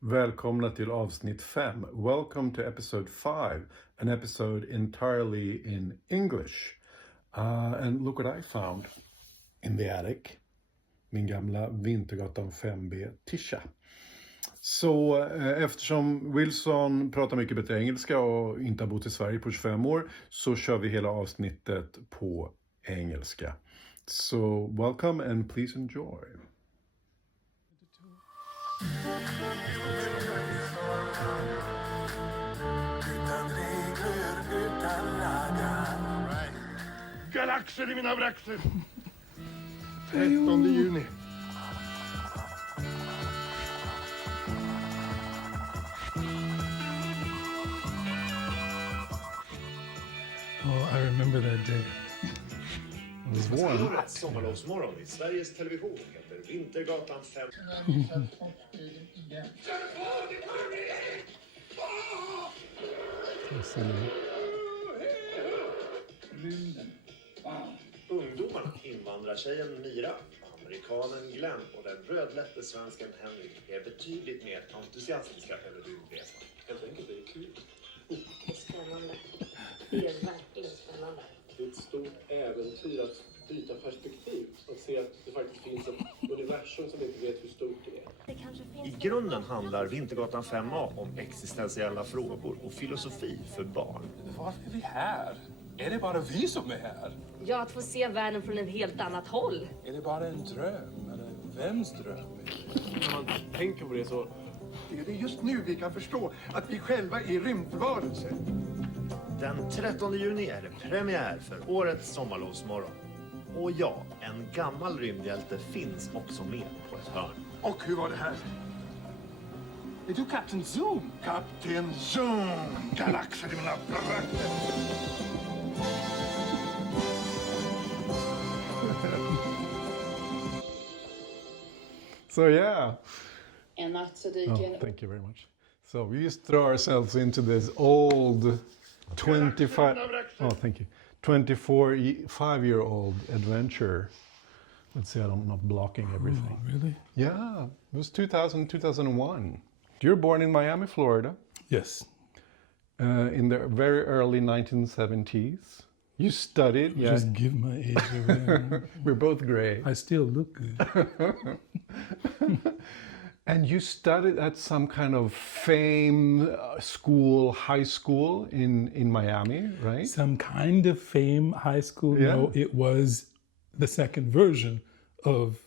Välkomna till avsnitt 5. Welcome to episode 5, an episode entirely in English. And look what I found in the attic. Min gamla Vintergatan 5B tisha. Så eftersom Wilson pratar mycket bättre engelska och inte har bott i Sverige på 25 år så kör vi hela avsnittet på engelska. So welcome and please enjoy. Galaxer i mina braxer. 13 juni. Oh, I remember that day. It was warm. Årets sommarlovsmorgon i Sveriges Television heter Vintergatan 5. Ungdomarna, invandrartjejen Mira, amerikanen Glenn och den rödlätte svensken Henrik är betydligt mer entusiastiska över rymdresan. Helt enkelt, det är kul. Det är spännande. Det är verkligen spännande. Det är ett stort äventyr att byta perspektiv och se att det faktiskt finns ett universum som inte vet hur stort det är. I grunden handlar Vintergatan 5A om existentiella frågor och filosofi för barn. Varför är vi här? Är det bara vi som är här? Ja, att få se världen från ett helt annat håll. Är det bara en dröm? Eller vems dröm? När man tänker på det så... Det är just nu vi kan förstå att vi själva är rymdvarelser. Den 13 juni är det premiär för årets sommarlovsmorgon. Och ja, en gammal rymdhjälte finns också med på ett hörn. Och hur var det här? Är du Kapten Zoom? Kapten Zoom! Galaxer i mina braxer. So yeah. En natt så dyker... Thank you very much. So we just throw ourselves into this old 25... Oh, thank you. 5-year-old adventure. Let's see, I'm not blocking everything. Oh, really? Yeah, it was 2001. You're born in Miami, Florida, Yes. in the very early 1970s. You studied. Yeah, Just give my age away. we're both gray. I still look good. And you studied at some kind of fame school, high school in Miami, right? Some kind of fame high school. Yeah. No, it was the second version of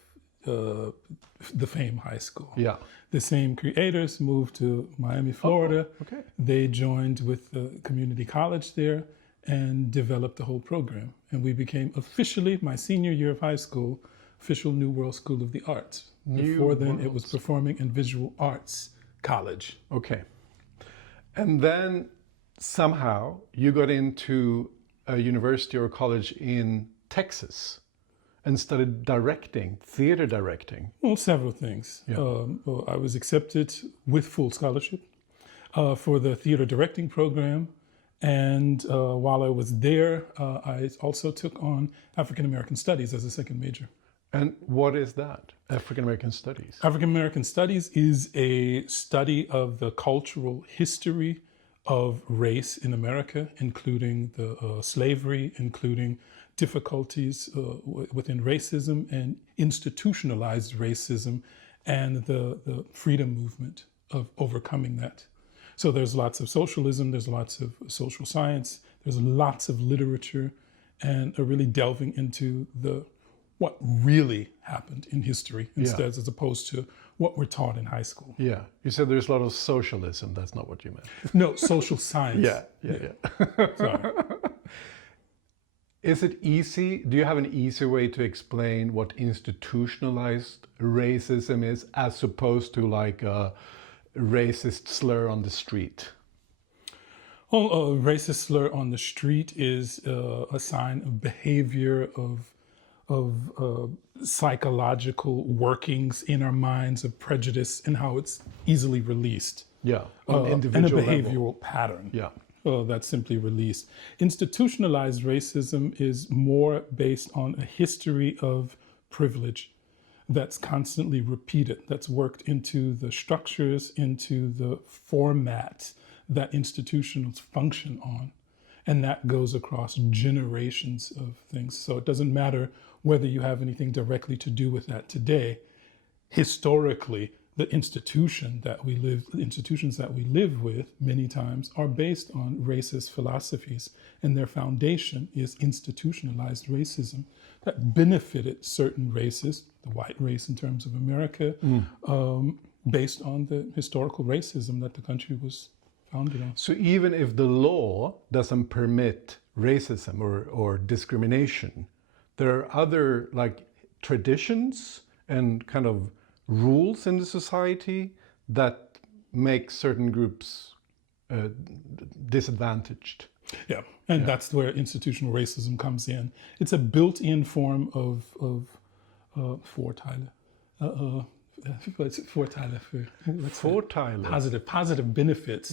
the fame high school. Yeah. The same creators moved to Miami, Florida. okay. They joined with the community college there and developed the whole program. And we became officially, my senior year of high school, official New World School of the Arts. Before then, it was Performing and Visual Arts College. Okay. And then somehow you got into a university or college in Texas and studied directing, theater directing. Well, several things. Yeah. Well, I was accepted with full scholarship for the theater directing program. And while I was there, I also took on African American Studies as a second major. And what is that? African American Studies. African American Studies is a study of the cultural history of race in America, including the slavery, including difficulties within racism and institutionalized racism, and the freedom movement of overcoming that. So there's lots of socialism, there's lots of social science, there's lots of literature, and really delving into what really happened in history instead, as opposed to what we're taught in high school. Yeah. You said there's a lot of socialism. That's not what you meant. No, social science. Yeah. Sorry. Is it easy? Do you have an easy way to explain what institutionalized racism is as opposed to like a racist slur on the street? Well, a racist slur on the street is a sign of behavior of psychological workings in our minds of prejudice and how it's easily released. Yeah, And a individual behavioral level. pattern. Yeah. That's simply released. Institutionalized racism is more based on a history of privilege that's constantly repeated, that's worked into the structures, into the format that institutions function on. And that goes across generations of things. So it doesn't matter whether you have anything directly to do with that today. Historically, the institutions that we live with many times are based on racist philosophies, and their foundation is institutionalized racism that benefited certain races, the white race in terms of America, based on the historical racism that the country was founded on. So even if the law doesn't permit racism or discrimination, there are other like traditions and kind of rules in the society that make certain groups disadvantaged. Yeah, and that's where institutional racism comes in. It's a built-in form of Vorteile. Vorteile for positive benefits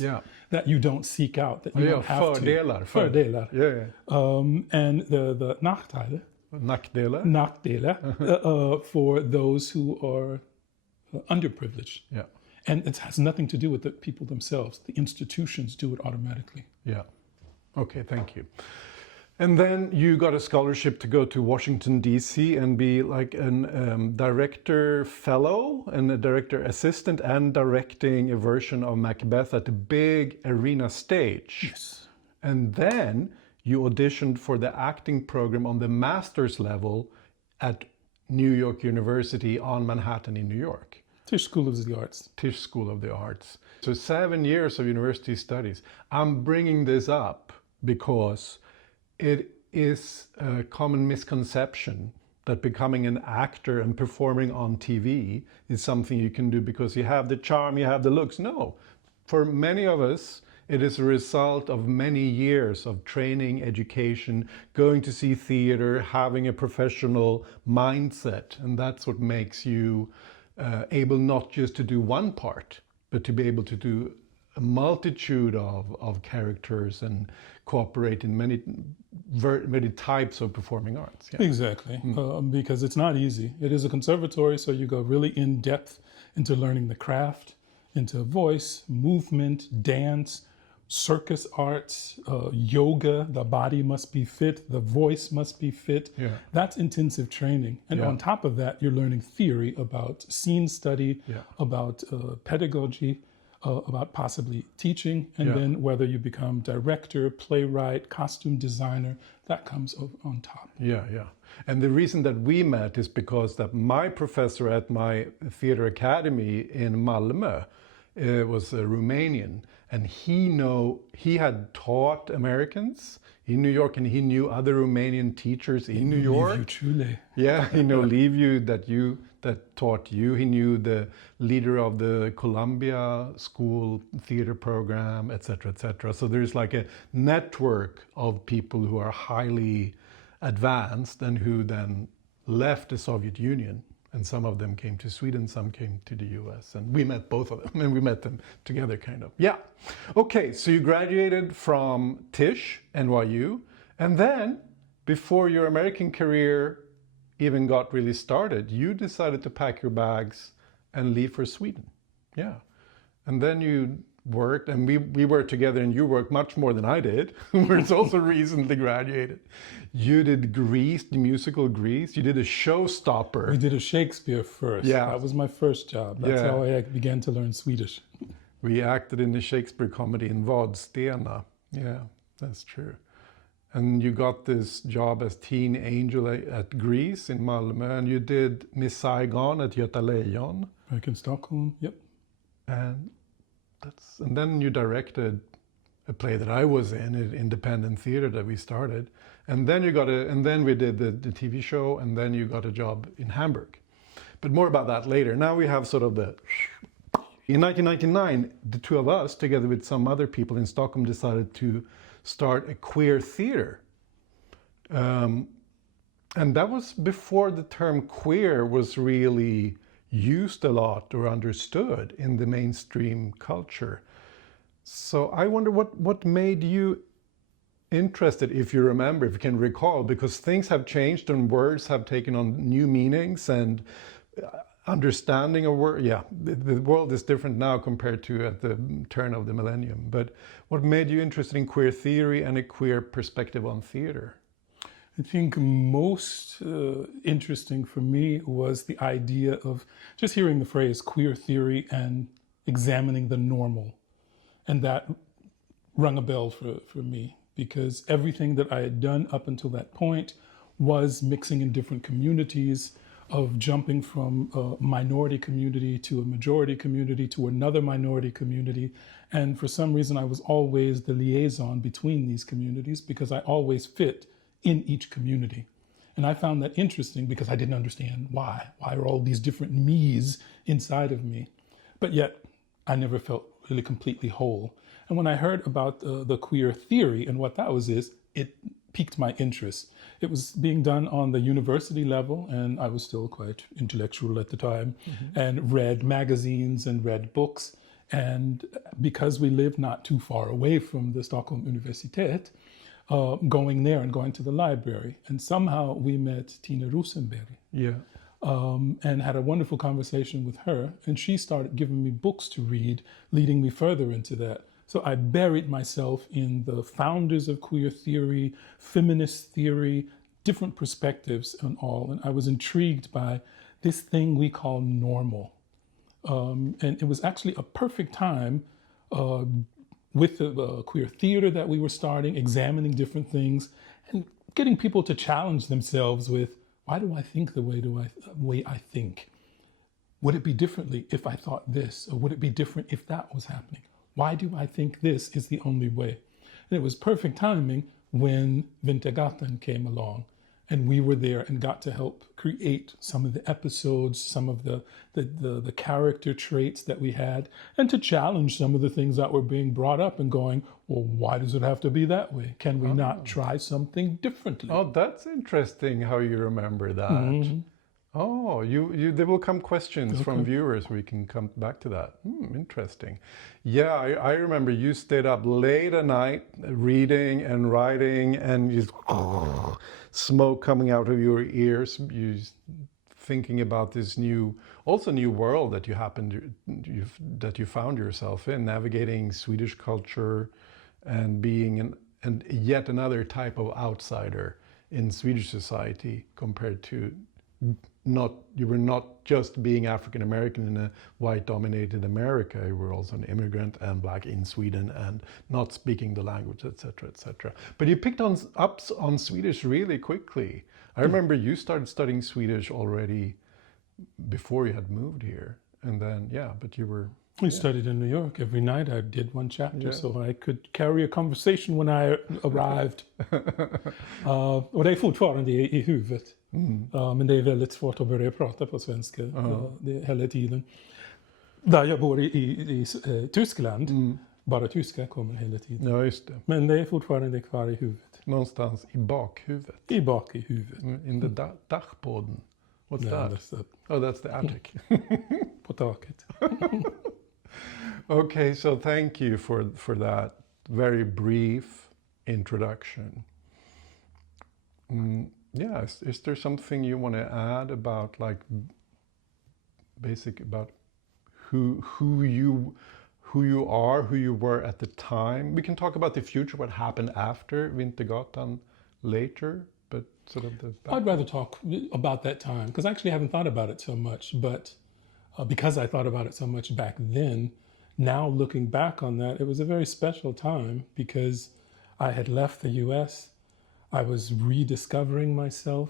that you don't seek out, that you don't have fördelar. to. Fördelar. Yeah. And the Nachteile. Nackdelar for those who are underprivileged. Yeah. And it has nothing to do with the people themselves. The institutions do it automatically. Yeah. Okay, thank you. And then you got a scholarship to go to Washington, D.C. and be like a director fellow and a director assistant and directing a version of Macbeth at the big arena stage. Yes. And then you auditioned for the acting program on the master's level at New York University on Manhattan in New York. Tisch School of the Arts. Tisch School of the Arts. So 7 years of university studies. I'm bringing this up because it is a common misconception that becoming an actor and performing on TV is something you can do because you have the charm, you have the looks. No, for many of us, it is a result of many years of training, education, going to see theater, having a professional mindset. And that's what makes you able not just to do one part, but to be able to do a multitude of characters and cooperate in many types of performing arts. Yeah. Exactly, because it's not easy. It is a conservatory, so you go really in depth into learning the craft, into voice, movement, dance, circus arts, yoga. The body must be fit, the voice must be fit. Yeah. That's intensive training. And on top of that, you're learning theory about scene study, about pedagogy, about possibly teaching, and then whether you become director, playwright, costume designer, that comes on top. Yeah. And the reason that we met is because that my professor at my theater academy in Malmö was a Romanian, and he had taught Americans in New York, and he knew other Romanian teachers in New York. Yeah, he knew Liviu that taught you. He knew the leader of the Columbia School theater program, etc., etc. So there's like a network of people who are highly advanced and who then left the Soviet Union. And some of them came to Sweden, some came to the US. And we met both of them, and we met them together, kind of. Yeah. Okay, so you graduated from Tisch, NYU. And then, before your American career even got really started, you decided to pack your bags and leave for Sweden. Yeah. And then you worked, and we worked together, and you worked much more than I did, who was also recently graduated. You did Grease, the musical Grease. You did a showstopper. We did a Shakespeare first. Yeah. That was my first job. That's how I began to learn Swedish. We acted in the Shakespeare comedy in Vadstena. Yeah, that's true. And you got this job as teen angel at Grease in Malmö, and you did Miss Saigon at Göta Lejon. Back in Stockholm, yep. And then you directed a play that I was in independent theater that we started, and then we did the TV show, and then you got a job in Hamburg. But more about that later. Now we have sort of in 1999, the two of us, together with some other people in Stockholm, decided to start a queer theater. And that was before the term queer was really used a lot or understood in the mainstream culture. So I wonder what made you interested, if you remember, if you can recall, because things have changed and words have taken on new meanings, and understanding of world. Yeah, the world is different now compared to at the turn of the millennium. But what made you interested in queer theory and a queer perspective on theater? I think most interesting for me was the idea of just hearing the phrase queer theory and examining the normal. And that rung a bell for me, because everything that I had done up until that point was mixing in different communities, of jumping from a minority community to a majority community to another minority community. And for some reason, I was always the liaison between these communities because I always fit in each community. And I found that interesting because I didn't understand why. Why are all these different me's inside of me? But yet, I never felt really completely whole. And when I heard about the queer theory and what that was, it piqued my interest. It was being done on the university level, and I was still quite intellectual at the time, and read magazines and read books. And because we lived not too far away from the Stockholm Universitet, going there and going to the library. And somehow we met Tina Rosenberg. Yeah. And had a wonderful conversation with her. And she started giving me books to read, leading me further into that. So I buried myself in the founders of queer theory, feminist theory, different perspectives and all. And I was intrigued by this thing we call normal. And it was actually a perfect time with the queer theater that we were starting, examining different things, and getting people to challenge themselves with, why do I think the way I think? Would it be differently if I thought this? Or would it be different if that was happening? Why do I think this is the only way? And it was perfect timing when Vintergatan came along, and we were there and got to help create some of the episodes, some of the character traits that we had, and to challenge some of the things that were being brought up and going, well, why does it have to be that way? Can we not try something differently? Oh, that's interesting how you remember that. Oh, there will come questions from viewers. We can come back to that. Interesting. Yeah, I remember you stayed up late at night reading and writing, and just smoke coming out of your ears. You thinking about this new world that that you found yourself in, navigating Swedish culture, and being and yet another type of outsider in Swedish society compared to. You were not just being African American in a white-dominated America. You were also an immigrant and black in Sweden and not speaking the language, etc., etc. But you picked up on Swedish really quickly. I remember you started studying Swedish already before you had moved here, and then but you were. We studied in New York. Every night I did one chapter so I could carry a conversation when I arrived. Och det är fortfarande i huvudet. Men det är väldigt svårt att börja prata på svenska hela tiden. Där jag bor i Tyskland, bara tyska kommer hela tiden. Ja, just det. Men det är fortfarande kvar i huvudet. Någonstans i bakhuvudet. I huvudet. In the dachboden. What's that? That's the attic. På taket. Okay, so thank you for that very brief introduction. Is there something you want to add about, like, about who you are, who you were at the time? We can talk about the future, what happened after Vintergatan later, but sort of I'd rather talk about that time, because I actually haven't thought about it so much, but because I thought about it so much back then, now looking back on that, it was a very special time because I had left the US. I was rediscovering myself.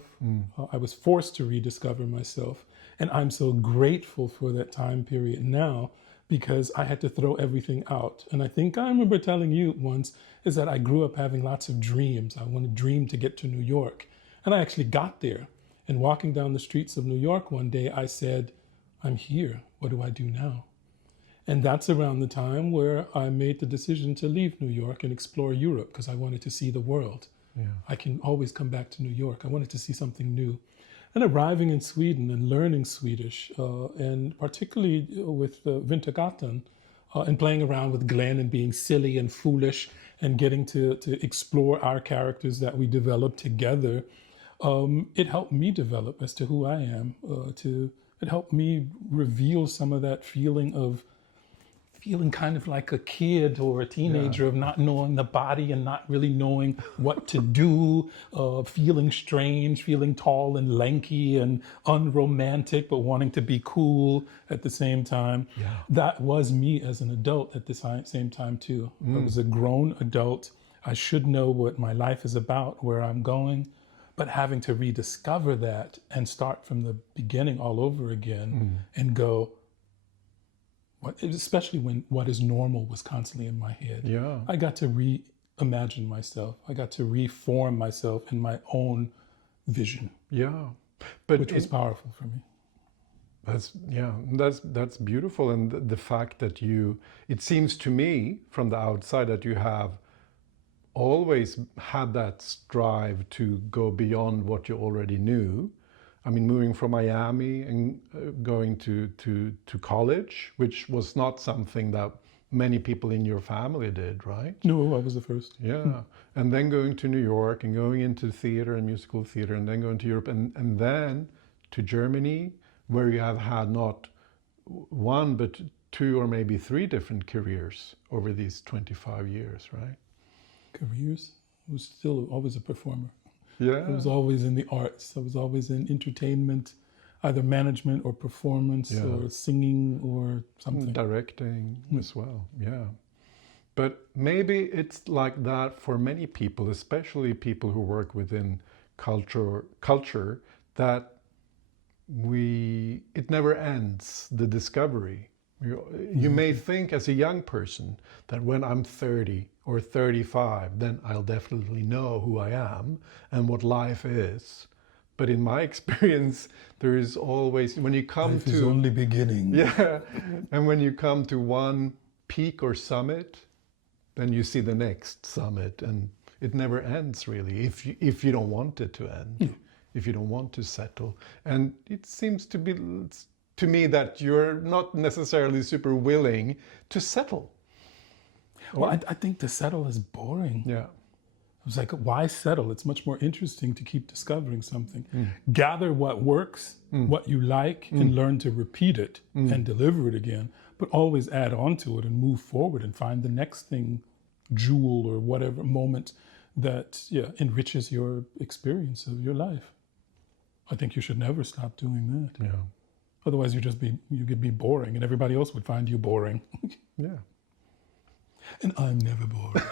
I was forced to rediscover myself. And I'm so grateful for that time period now because I had to throw everything out. And I think I remember telling you once is that I grew up having lots of dreams. I wanted to dream to get to New York. And I actually got there. And walking down the streets of New York one day, I said, I'm here. What do I do now? And that's around the time where I made the decision to leave New York and explore Europe because I wanted to see the world. I can always come back to New York. I wanted to see something new. And arriving in Sweden and learning Swedish, and particularly with Vintergatan, and playing around with Glenn and being silly and foolish and getting to explore our characters that we developed together, it helped me develop as to who I am, to It helped me reveal some of that feeling of feeling kind of like a kid or a teenager, of not knowing the body and not really knowing what to do, feeling strange, feeling tall and lanky and unromantic, but wanting to be cool at the same time. Yeah. That was me as an adult at the same time too. I was a grown adult. I should know what my life is about, where I'm going, but having to rediscover that and start from the beginning all over again and go, especially when what is normal was constantly in my head. Yeah. I got to reimagine myself. I got to reform myself in my own vision. Yeah. But which was powerful for me. That's beautiful. And the fact that it seems to me from the outside that you have always had that strive to go beyond what you already knew. I mean, moving from Miami and going to college, which was not something that many people in your family did, right? No, I was the first. Yeah. And then going to New York and going into theater and musical theater, and then going to Europe, and then to Germany, where you have had not one, but two or maybe three different careers over these 25 years, right? Careers? I was still always a performer. Yeah. I was always in the arts. I was always in entertainment, either management or performance or singing or something. Directing as well, yeah. But maybe it's like that for many people, especially people who work within culture, that it never ends, the discovery. You may think as a young person that when I'm 30 or 35, then I'll definitely know who I am and what life is. But in my experience, there is always, when you come life to... is only beginning. Yeah, and when you come to one peak or summit, then you see the next summit, and it never ends really, if you don't want it to end, if you don't want to settle. And it seems to be... to me that you're not necessarily super willing to settle. Well, I think to settle is boring. Yeah. I was like, why settle? It's much more interesting to keep discovering something. Gather what works, what you like, and learn to repeat it and deliver it again, but always add on to it and move forward and find the next thing, jewel or whatever moment that enriches your experience of your life. I think you should never stop doing that. Yeah. Otherwise, you could be boring, and everybody else would find you boring. Yeah. And I'm never boring.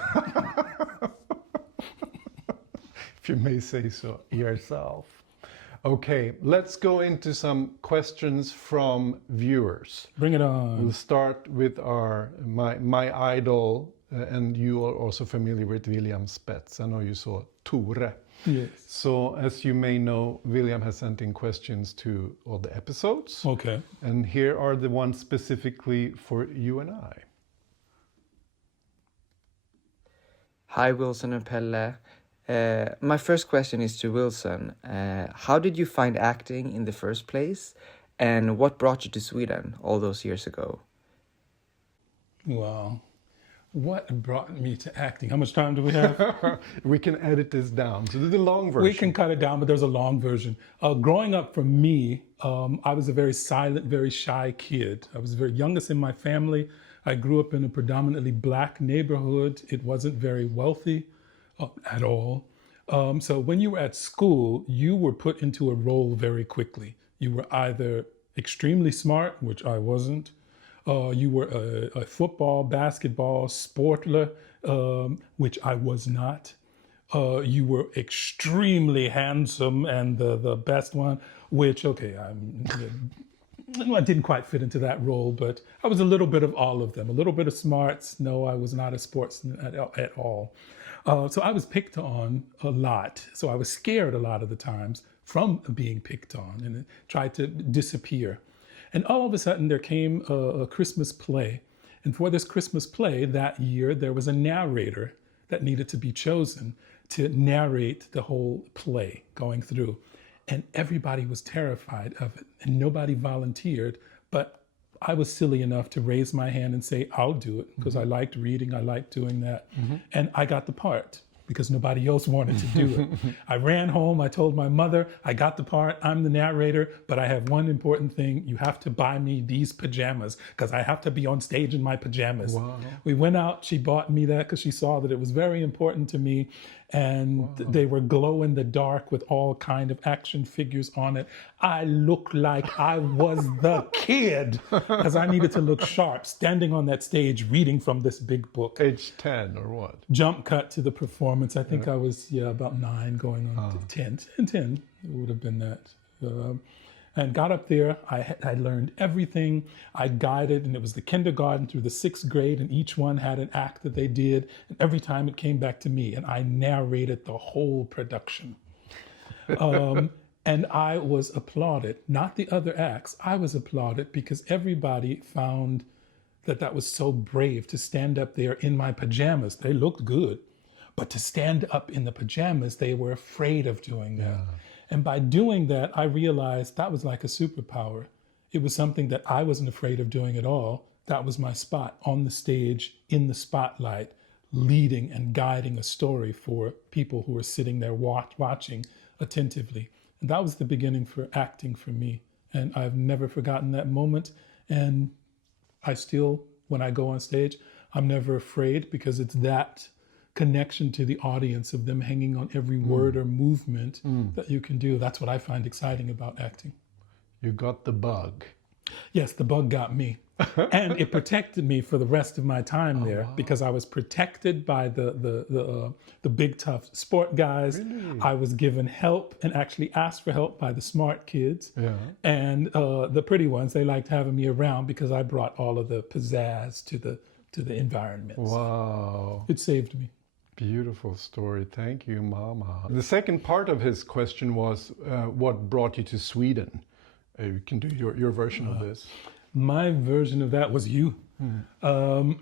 If you may say so yourself. Okay, let's go into some questions from viewers. Bring it on. We'll start with my idol, and you are also familiar with William Spets. I know you saw Tore. Yes. So, as you may know, William has sent in questions to all the episodes. Okay. And here are the ones specifically for you and I. Hi, Wilson and Pelle. My first question is to Wilson. How did you find acting in the first place? And what brought you to Sweden all those years ago? Wow. What brought me to acting? How much time do we have? We can edit this down. So, the long version. We can cut it down, but there's a long version. Growing up for me, I was a very silent, very shy kid. I was the very youngest in my family. I grew up in a predominantly black neighborhood. It wasn't very wealthy at all. So when you were at school, you were put into a role very quickly. You were either extremely smart, which I wasn't. You were a football, basketball sportler, which I was not. You were extremely handsome and the best one, which, okay, I didn't quite fit into that role, but I was a little bit of all of them. A little bit of smarts. No, I was not a sportsman at all. So I was picked on a lot. So I was scared a lot of the times from being picked on and tried to disappear. And all of a sudden there came a Christmas play. And for this Christmas play that year, there was a narrator that needed to be chosen to narrate the whole play going through. And everybody was terrified of it and nobody volunteered. But I was silly enough to raise my hand and say, I'll do it because I liked reading. I liked doing that. And I got the part. because nobody else wanted to do it. I ran home, I told my mother, I got the part, I'm the narrator, but I have one important thing. You have to buy me these pajamas because I have to be on stage in my pajamas. Wow. We went out, she bought me that because she saw that it was very important to me. And they were glow in the dark with all kind of action figures on it. I looked like I was the kid because I needed to look sharp, standing on that stage, reading from this big book. Age 10 or what? Jump cut to the performance. I think I was, about 9 going on to 10. 10, it would have been that. And got up there, I learned everything. I guided, and it was the kindergarten through the 6th grade, and each one had an act that they did. And every time it came back to me, and I narrated the whole production. And I was applauded, not the other acts. I was applauded because everybody found that was so brave to stand up there in my pajamas. They looked good, but to stand up in the pajamas, they were afraid of doing that. Yeah. And by doing that, I realized that was like a superpower. It was something that I wasn't afraid of doing at all. That was my spot on the stage, in the spotlight, leading and guiding a story for people who were sitting there watching attentively. And that was the beginning for acting for me. And I've never forgotten that moment. And I still, when I go on stage, I'm never afraid because it's that connection to the audience of them hanging on every word or movement that you can do. That's what I find exciting about acting. You got the bug. Yes, the bug got me. And it protected me for the rest of my time there because I was protected by the big tough sport guys. Really? I was given help and actually asked for help by the smart kids. Yeah. And the pretty ones, they liked having me around because I brought all of the pizzazz to the environments. Wow. It saved me. Beautiful story. Thank you, Mama. The second part of his question was, what brought you to Sweden? You can do your version of this. My version of that was you. Now,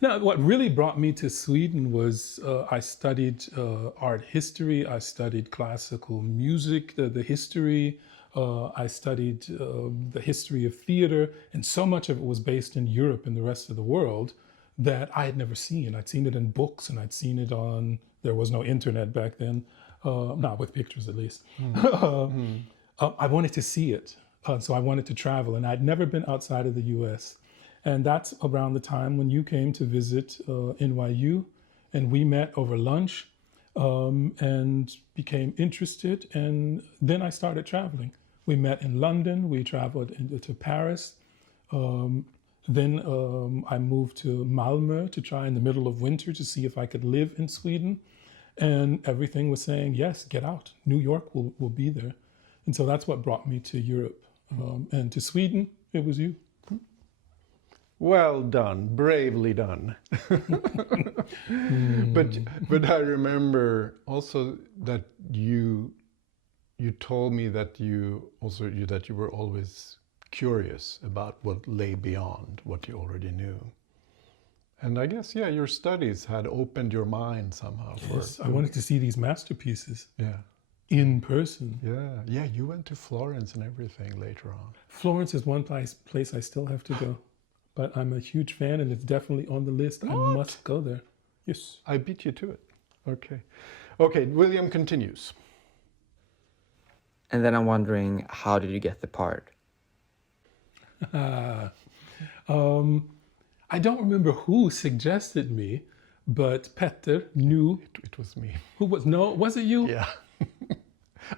what really brought me to Sweden was I studied art history. I studied classical music, the history. I studied the history of theater. And so much of it was based in Europe and the rest of the world that I had never seen. I'd seen it in books and I'd seen it on, there was no internet back then, not with pictures at least. I wanted to see it. So I wanted to travel and I'd never been outside of the US. And that's around the time when you came to visit NYU and we met over lunch and became interested. And then I started traveling. We met in London, we traveled to Paris. Then I moved to Malmö to try in the middle of winter to see if I could live in Sweden. And everything was saying, yes, get out. New York will be there. And so that's what brought me to Europe. And to Sweden, it was you. Well done, bravely done. But I remember also that you told me that you were always curious about what lay beyond what you already knew. And I guess, your studies had opened your mind somehow. Yes, I wanted to see these masterpieces. Yeah. In person. Yeah, you went to Florence and everything later on. Florence is one place I still have to go. But I'm a huge fan and it's definitely on the list. What? I must go there. Yes. I beat you to it. Okay, William continues. And then I'm wondering, how did you get the part? I don't remember who suggested me, but Petter knew. It was me. Was it you? Yeah.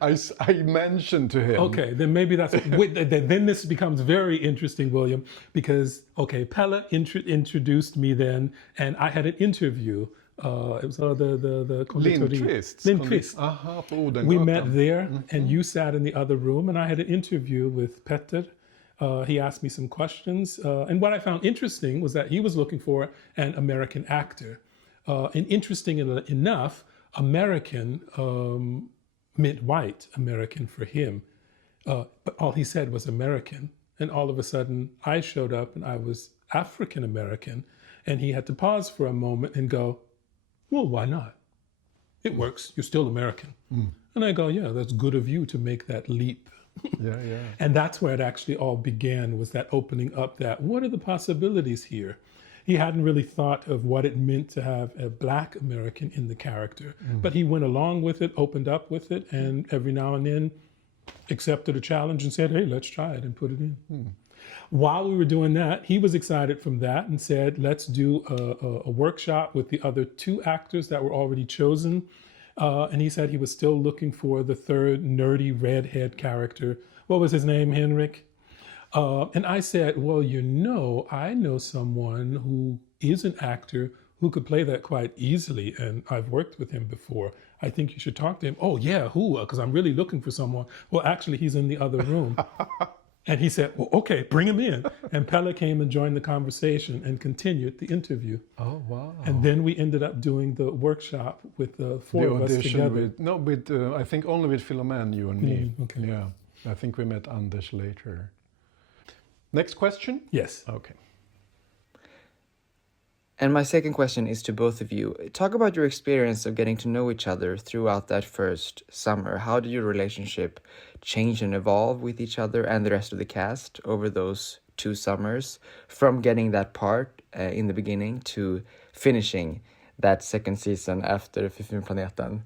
I mentioned to him. Okay, then maybe that's, then this becomes very interesting, William, because, Pelle introduced me then, and I had an interview. It was the Lindqvist. We met there, and you sat in the other room, and I had an interview with Petter. He asked me some questions, and what I found interesting was that he was looking for an American actor. And interesting enough, American meant white American for him, but all he said was American. And all of a sudden, I showed up and I was African American, and he had to pause for a moment and go, "Well, why not? It works. You're still American." And I go, "Yeah, that's good of you to make that leap." Yeah. And that's where it actually all began, was that opening up that, what are the possibilities here? he hadn't really thought of what it meant to have a Black American in the character. But he went along with it, opened up with it, and every now and then accepted a challenge and said, hey, let's try it and put it in. While we were doing that, he was excited from that and said, let's do a workshop with the other 2 actors that were already chosen. And he said he was still looking for the third nerdy redhead character. What was his name, Henrik? And I said, well, I know someone who is an actor who could play that quite easily. And I've worked with him before. I think you should talk to him. Oh, yeah, who? Because I'm really looking for someone. Well, actually, he's in the other room. And he said, well, okay, bring him in. And Pelle came and joined the conversation and continued the interview. Oh, wow. And then we ended up doing the workshop with the 4 of us together. I think only with Philomene, you and me. Okay. Yeah, I think we met Anders later. Next question? Yes. Okay. And my second question is to both of you. Talk about your experience of getting to know each other throughout that first summer. How did your relationship change and evolve with each other and the rest of the cast over those 2 summers? From getting that part in the beginning to finishing that second season after Planeten,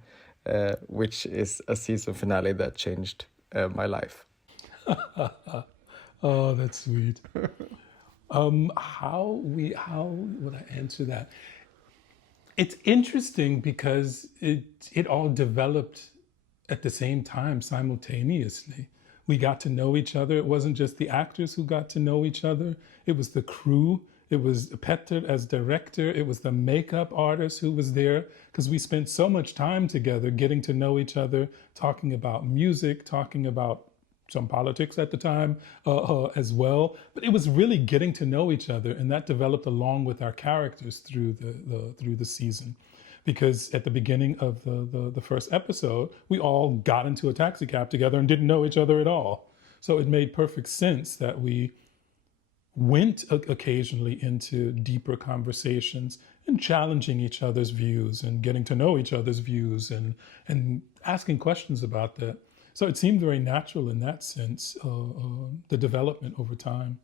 which is a season finale that changed my life. Oh, that's sweet. How would I answer that? It's interesting because it all developed at the same time, simultaneously. We got to know each other. It wasn't just the actors who got to know each other. It was the crew. It was Petter as director. It was the makeup artist who was there, because we spent so much time together getting to know each other, talking about music, talking about some politics at the time as well. But it was really getting to know each other, and that developed along with our characters through the season. Because at the beginning of the first episode, we all got into a taxi cab together and didn't know each other at all. So it made perfect sense that we went occasionally into deeper conversations and challenging each other's views and getting to know each other's views and asking questions about that. So it seemed very natural in that sense, the development over time.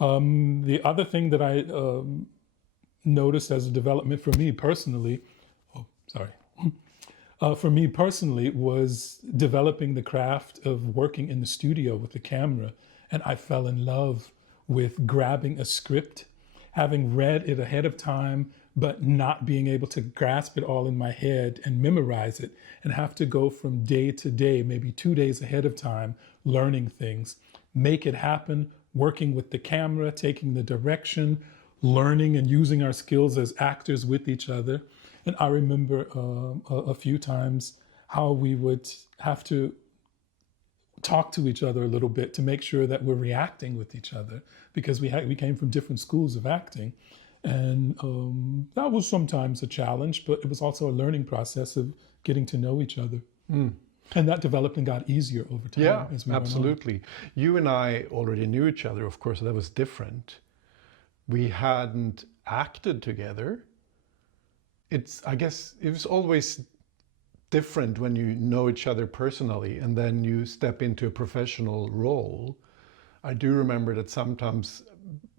The other thing that I noticed as a development for me personally, was developing the craft of working in the studio with the camera. And I fell in love with grabbing a script, having read it ahead of time, but not being able to grasp it all in my head and memorize it, and have to go from day to day, maybe 2 days ahead of time, learning things, make it happen, working with the camera, taking the direction, learning and using our skills as actors with each other. And I remember a few times how we would have to talk to each other a little bit to make sure that we're reacting with each other, because we came from different schools of acting. And that was sometimes a challenge, but it was also a learning process of getting to know each other. And that developed and got easier over time. Yeah, as we went on. absolutely. You and I already knew each other, of course, that was different. We hadn't acted together. I guess it was always different when you know each other personally and then you step into a professional role. I do remember that sometimes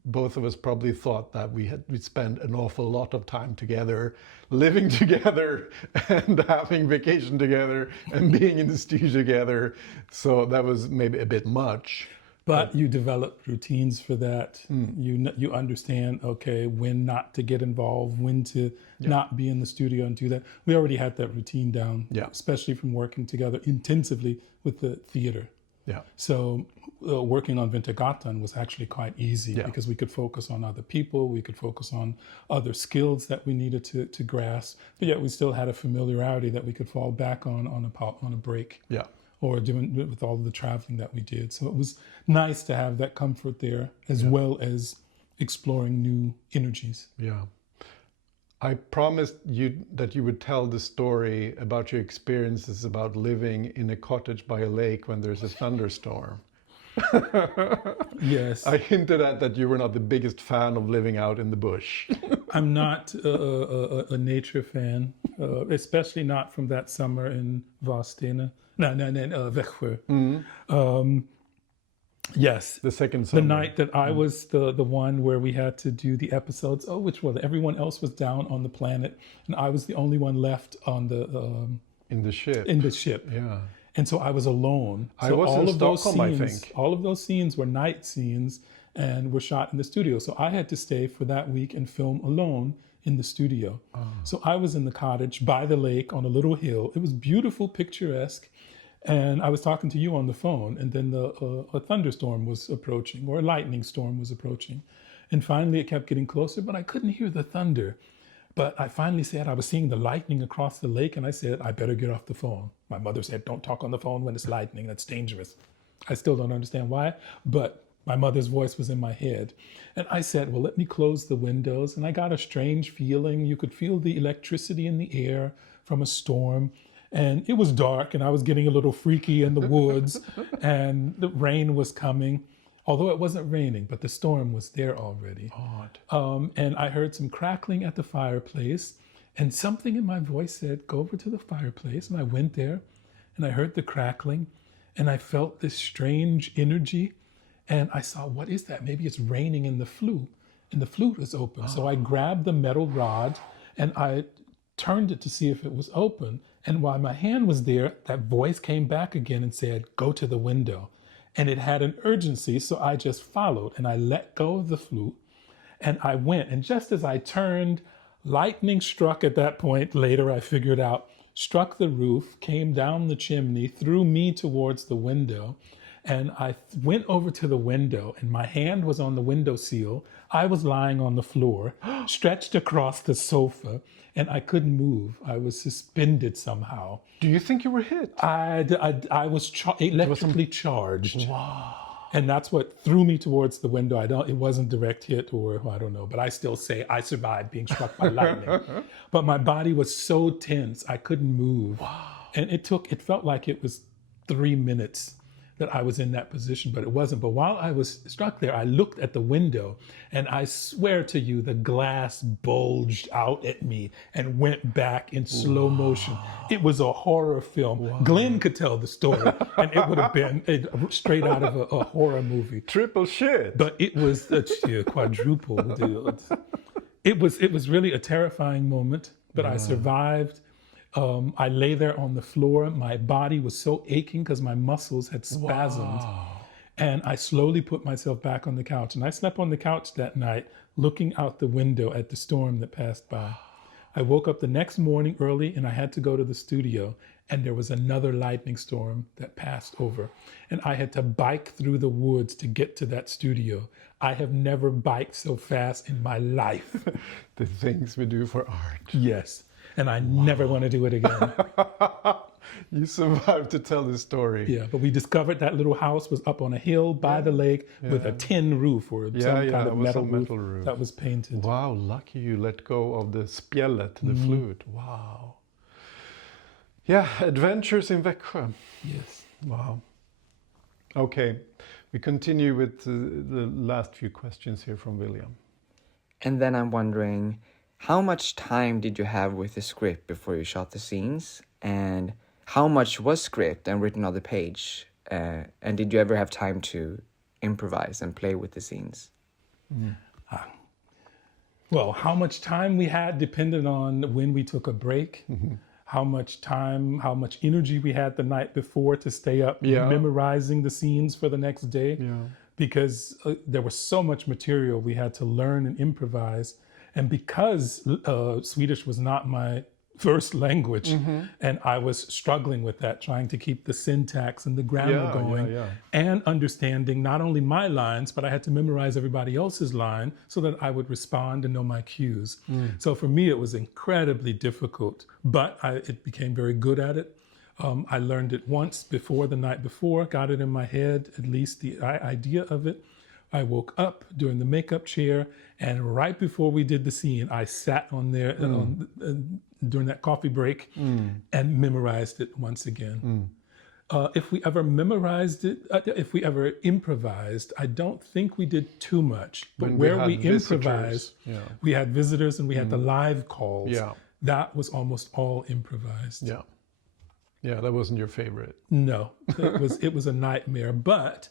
both of us probably thought that we'd spend an awful lot of time together, living together and having vacation together and being in the studio together. So that was maybe a bit much. But you develop routines for that. You understand, okay, when not to get involved, when to not be in the studio and do that. We already had that routine down, especially from working together intensively with the theater. Yeah. So working on Vintergatan was actually quite easy because we could focus on other people, we could focus on other skills that we needed to grasp, but yet we still had a familiarity that we could fall back on a break. Yeah. Or doing with all of the traveling that we did. So it was nice to have that comfort there, as well as exploring new energies. Yeah. I promised you that you would tell the story about your experiences about living in a cottage by a lake when there's a thunderstorm. Yes. I hinted at that you were not the biggest fan of living out in the bush. I'm not a nature fan, especially not from that summer in Vadstena. No, Växjö. Yes. The second The summer. night that I was the one where we had to do the episodes. Oh, which was everyone else was down on the planet, and I was the only one left on the in the ship. in the ship. Yeah. And so I was alone. I So was all in of those Stockholm, I scenes, think. all of those scenes were night scenes and were shot in the studio. So I had to stay for that week and film alone in the studio. So I was in the cottage by the lake on a little hill. It was beautiful, picturesque. And I was talking to you on the phone, and then a thunderstorm was approaching, or a lightning storm was approaching. And finally it kept getting closer, but I couldn't hear the thunder. But I finally said, I was seeing the lightning across the lake, and I said, I better get off the phone. My mother said, don't talk on the phone when it's lightning, that's dangerous. I still don't understand why, but my mother's voice was in my head. And I said, well, let me close the windows. And I got a strange feeling. You could feel the electricity in the air from a storm. And it was dark, and I was getting a little freaky in the woods, and the rain was coming. Although it wasn't raining, but the storm was there already. Odd. And I heard some crackling at the fireplace, and something in my voice said, go over to the fireplace. And I went there, and I heard the crackling, and I felt this strange energy. And I saw, what is that? Maybe it's raining in the flute, and the flute was open. So I grabbed the metal rod, and I turned it to see if it was open. And while my hand was there, that voice came back again and said, go to the window. And it had an urgency, so I just followed, and I let go of the flute, and I went. And just as I turned, lightning struck at that point, later I figured out, struck the roof, came down the chimney, threw me towards the window, and I went over to the window, and my hand was on the windowsill. I was lying on the floor, stretched across the sofa, and I couldn't move. I was suspended somehow. Do you think you were hit? I was electrically charged. Wow. And that's what threw me towards the window. It wasn't direct hit, or I don't know, but I still say I survived being struck by lightning. But my body was so tense, I couldn't move. Wow. And it felt like it was 3 minutes that I was in that position, but it wasn't. But while I was struck there, I looked at the window, and I swear to you, the glass bulged out at me and went back in slow motion. It was a horror film. Wow. Glenn could tell the story, and it would have been straight out of a horror movie. Triple shit. But it was quadruple. It was really a terrifying moment, but I survived. I lay there on the floor. My body was so aching because my muscles had spasmed. Wow. And I slowly put myself back on the couch. And I slept on the couch that night, looking out the window at the storm that passed by. I woke up the next morning early, and I had to go to the studio. And there was another lightning storm that passed over. And I had to bike through the woods to get to that studio. I have never biked so fast in my life. The things we do for art. Yes. And I never want to do it again. You survived to tell this story. Yeah, but we discovered that little house was up on a hill by the lake with a tin roof or some kind of metal roof that was painted. Wow, lucky you let go of the spjället, the flute. Wow. Yeah, adventures in Växjö. Yes. Wow. Okay, we continue with the last few questions here from William. And then I'm wondering, how much time did you have with the script before you shot the scenes? And how much was script and written on the page? And did you ever have time to improvise and play with the scenes? Well, how much time we had depended on when we took a break, how much time, how much energy we had the night before to stay up memorizing the scenes for the next day. Yeah. Because there was so much material we had to learn and improvise. And because Swedish was not my first language, and I was struggling with that, trying to keep the syntax and the grammar going, and understanding not only my lines, but I had to memorize everybody else's line so that I would respond and know my cues. So for me, it was incredibly difficult, but it became very good at it. I learned it once before the night before, got it in my head, at least the idea of it. I woke up during the makeup chair, and right before we did the scene, I sat on there during that coffee break and memorized it once again. If we ever memorized it, if we ever improvised, I don't think we did too much. But where we improvised, we had visitors and we had the live calls. Yeah. That was almost all improvised. Yeah. Yeah, that wasn't your favorite. No, it was a nightmare. But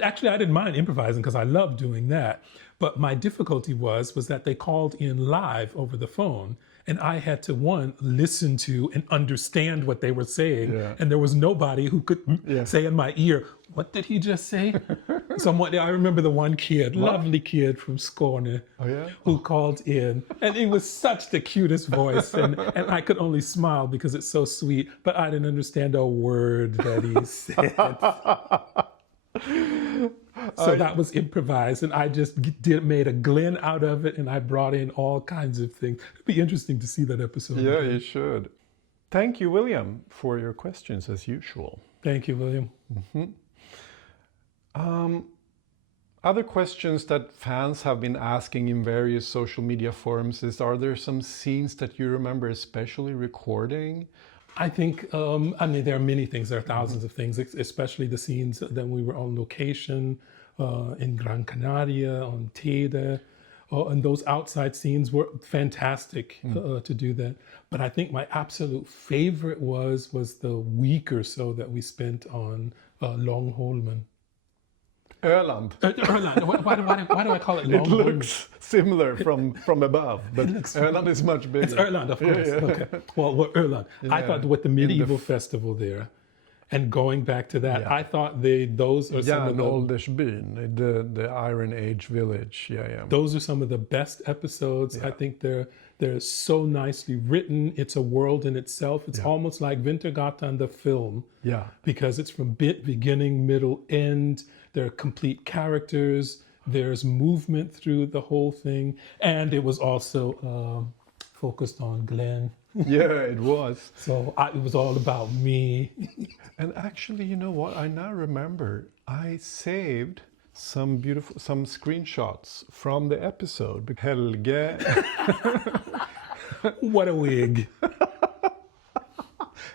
actually, I didn't mind improvising because I loved doing that. But my difficulty was that they called in live over the phone, and I had to listen to and understand what they were saying, and there was nobody who could say in my ear, "What did he just say?" I remember the one kid, lovely kid from Skåne, who called in, and it was such the cutest voice, and I could only smile because it's so sweet, but I didn't understand a word that he said. So that was improvised, and I just made a Glenn out of it, and I brought in all kinds of things. It'd be interesting to see that episode. Yeah, you should. Thank you, William, for your questions as usual. Thank you, William. Other questions that fans have been asking in various social media forums is, are there some scenes that you remember especially recording? I think, there are many things. There are thousands of things, especially the scenes that we were on location in Gran Canaria, on Tede, and those outside scenes were fantastic to do that. But I think my absolute favorite was the week or so that we spent on Långholmen. Öland. Öland. Why do I call it It Långholmen? looks similar from above, but Öland is much bigger. It's Öland, of course. Yeah. Okay. Well, Öland. I thought with the medieval festival there, and going back to that, I thought those are some of the Åldersbyn, the Iron Age village. Those are some of the best episodes. I think they're so nicely written. It's a world in itself. It's almost like Vintergatan, the film. Yeah. Because it's from beginning, middle, end. There are complete characters. There's movement through the whole thing. And it was also focused on Glenn. Yeah, it was. So it was all about me. And actually, you know what? I now remember I saved some screenshots from the episode. Helge. What a wig.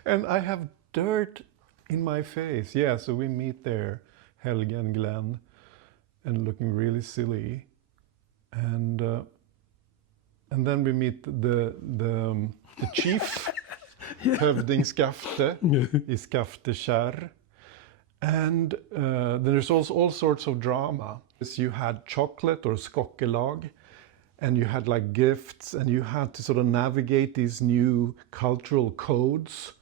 And I have dirt in my face. Yeah, so we meet there, Helge and Glenn, and looking really silly. And then we meet the chief, Hövding Skafte, i Skaftekärr. And there's also all sorts of drama. So you had chocolate or skokkelag, and you had like gifts, and you had to sort of navigate these new cultural codes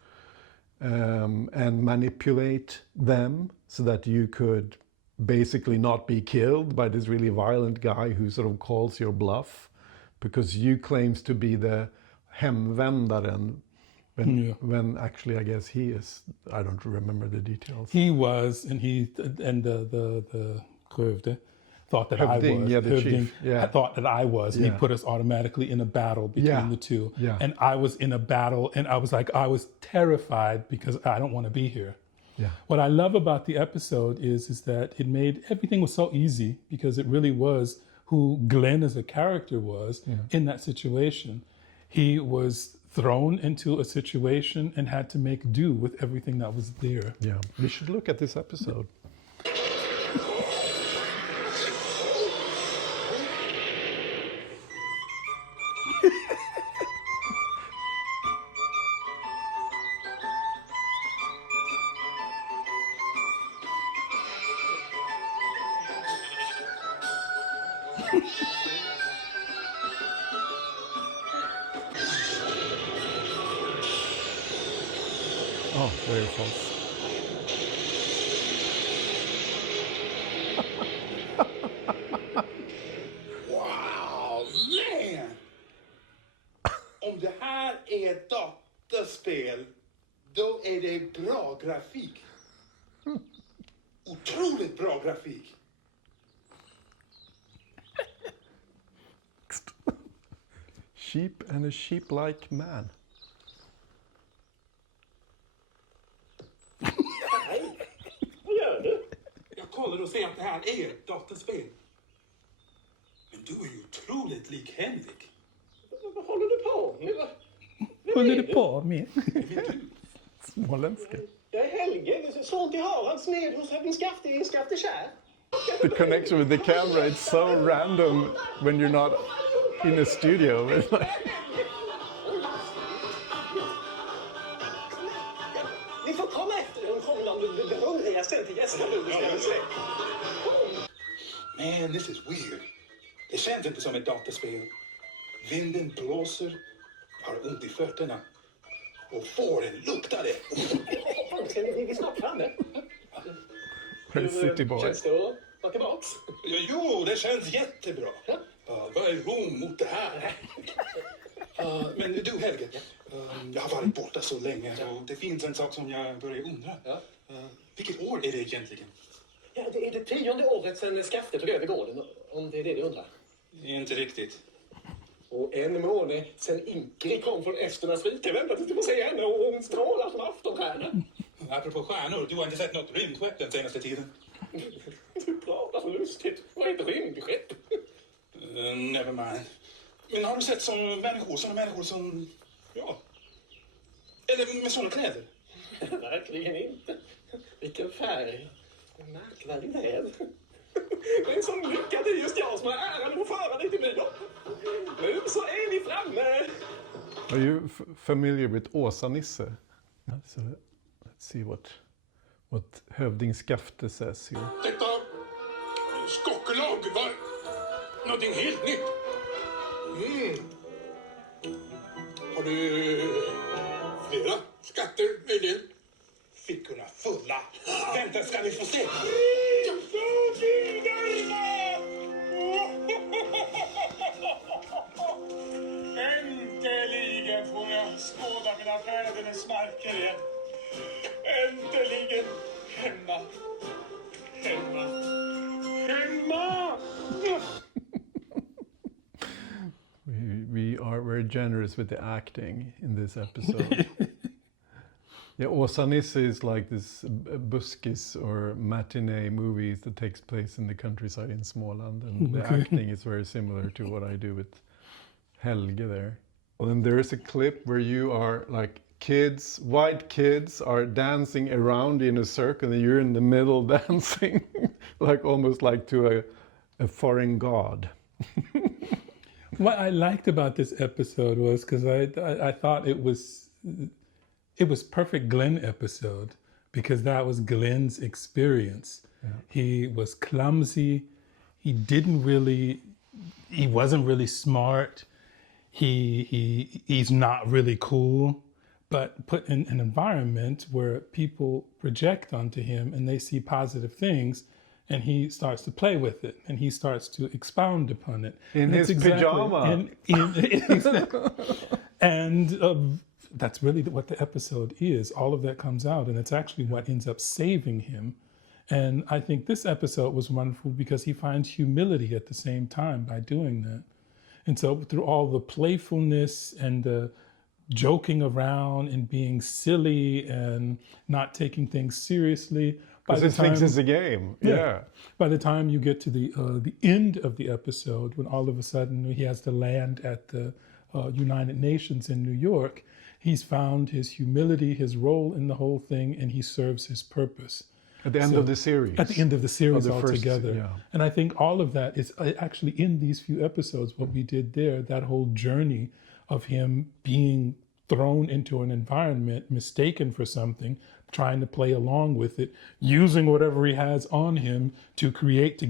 and manipulate them so that you could basically not be killed by this really violent guy who sort of calls your bluff because you claims to be the hemvändaren when actually I guess he is. I don't remember the details. He was, and the Krövde thought that Hövding, I was. yeah, the chief. Yeah. I thought that I was, and he put us automatically in a battle between the two. Yeah. And I was in a battle, and I was terrified because I don't want to be here. Yeah. What I love about the episode is that it made everything was so easy because it really was who Glenn as a character was in that situation. He was thrown into a situation and had to make do with everything that was there. Yeah, we should look at this episode. Oh, very false. Wow, man! Om det här är ett dataspel, då är det bra grafik. Otroligt bra grafik. Sheep and a sheep-like man. Nej, vad gör du? Jag kollar och ser att det här är ett dataspel. Men du är ju otroligt lik Henrik. Vad håller du på med? Håller du på med? Småländska. Jag är Helge, så ont i Haralds med hos Hövding Skafte i Skaftekärr. The connection with the camera, it's so random when you're not in a studio. It's like... Man, this is weird. Det känns inte som ett dataspel. Vinden blåser, har ont i fötterna. Och fåren luktar det. Vi är snart framme. City boy. Känns det att vara tillbaks? Jo, det känns jättebra. Vad är Rom mot det här? Men du Helge, jag har varit borta så länge och det finns en sak som jag börjar undra. Vilket år är det egentligen? Ja, det är det 10:e året sedan Skafte tog över gården, om det är det du undrar. Inte riktigt. Och en månad sedan Ingrid kom från Esternas rike. Vänta tills du får se henne och hon strålar som aftonstjärna. Apropå stjärnor, du har inte sett något rymdskepp den senaste tiden? Du pratar så lustigt. Vad är ett rymdskepp? Never mind. Men har du sett sådana människor som, ja, eller med sådana kläder? Verkligen inte. Vilken färg. En märkvärdig väv. Det är en sån lyckad i just jag som har äran att föra dig till mig. Nu så är vi framme. Are you familiar with Åsa-Nisse? So let's see what hövding Skafte says here. Detta skockelag var någonting helt nytt. Har du flera skatter möjligen? Fickorna fulla. Vänta ska vi få se. Äntligen får jag skåda mina fädernes marker igen. Äntligen hemma. We are very generous with the acting in this episode. Yeah, Åsa-Nisse is like this buskis or matinee movies that takes place in the countryside in Småland, and the acting is very similar to what I do with Helge there. And then there is a clip where you are like white kids are dancing around in a circle and you're in the middle dancing, like almost like to a foreign god. What I liked about this episode was because I thought it was perfect Glenn episode because that was Glenn's experience. Yeah. He was clumsy. He wasn't really smart. He's not really cool, but put in an environment where people project onto him and they see positive things, and he starts to play with it and he starts to expound upon it. In his pajama. That's really what the episode is. All of that comes out, and it's actually what ends up saving him. And I think this episode was wonderful because he finds humility at the same time by doing that. And so through all the playfulness and the joking around and being silly and not taking things seriously. Because he thinks it's a game. Yeah. By the time you get to the end of the episode, when all of a sudden he has to land at the United Nations in New York, he's found his humility, his role in the whole thing, and he serves his purpose. At the end of the series. At the end of the series altogether. Yeah. And I think all of that is actually in these few episodes, what we did there, that whole journey of him being thrown into an environment, mistaken for something, trying to play along with it, using whatever he has on him to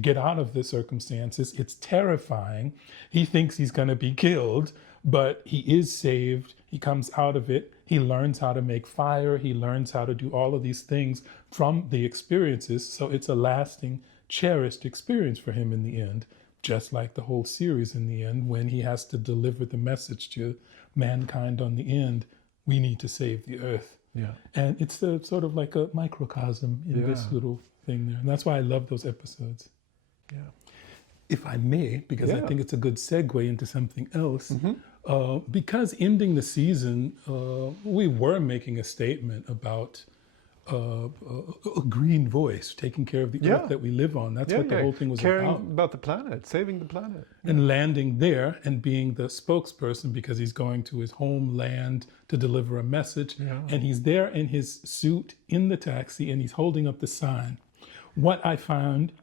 get out of the circumstances. It's terrifying. He thinks he's going to be killed, but he is saved. He comes out of it. He learns how to make fire. He learns how to do all of these things from the experiences. So it's a lasting, cherished experience for him in the end, just like the whole series in the end, when he has to deliver the message to mankind on the end, we need to save the earth. Yeah. And it's sort of like a microcosm in this little thing there. And that's why I love those episodes. Yeah. If I may, because I think it's a good segue into something else, because ending the season, we were making a statement about a green voice, taking care of the earth that we live on. That's what the whole thing was Caring about the planet, saving the planet. and landing there and being the spokesperson because he's going to his homeland to deliver a message. And he's there in his suit in the taxi and he's holding up the sign. What I found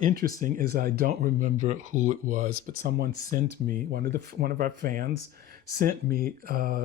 interesting is I don't remember who it was, but someone sent me, one of our fans sent me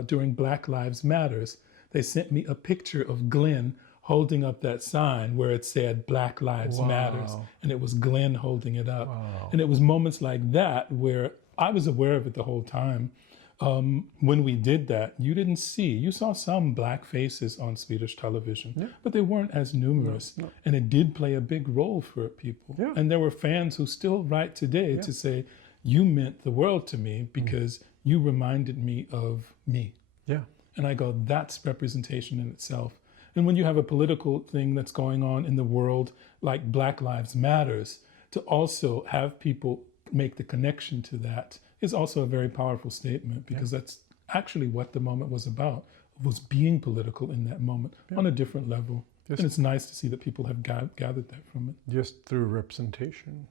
during Black Lives Matters, they sent me a picture of Glenn holding up that sign where it said Black Lives Matters, and it was Glenn holding it up. And it was moments like that where I was aware of it the whole time. When we did that, you saw some black faces on Swedish television, but they weren't as numerous. And it did play a big role for people. And there were fans who still write today to say, you meant the world to me because you reminded me of me. Yeah. And I go, that's representation in itself. And when you have a political thing that's going on in the world, like Black Lives Matters, to also have people make the connection to that is also a very powerful statement, because that's actually what the moment was about, was being political in that moment on a different level. And it's nice to see that people have gathered that from it. Just through representation,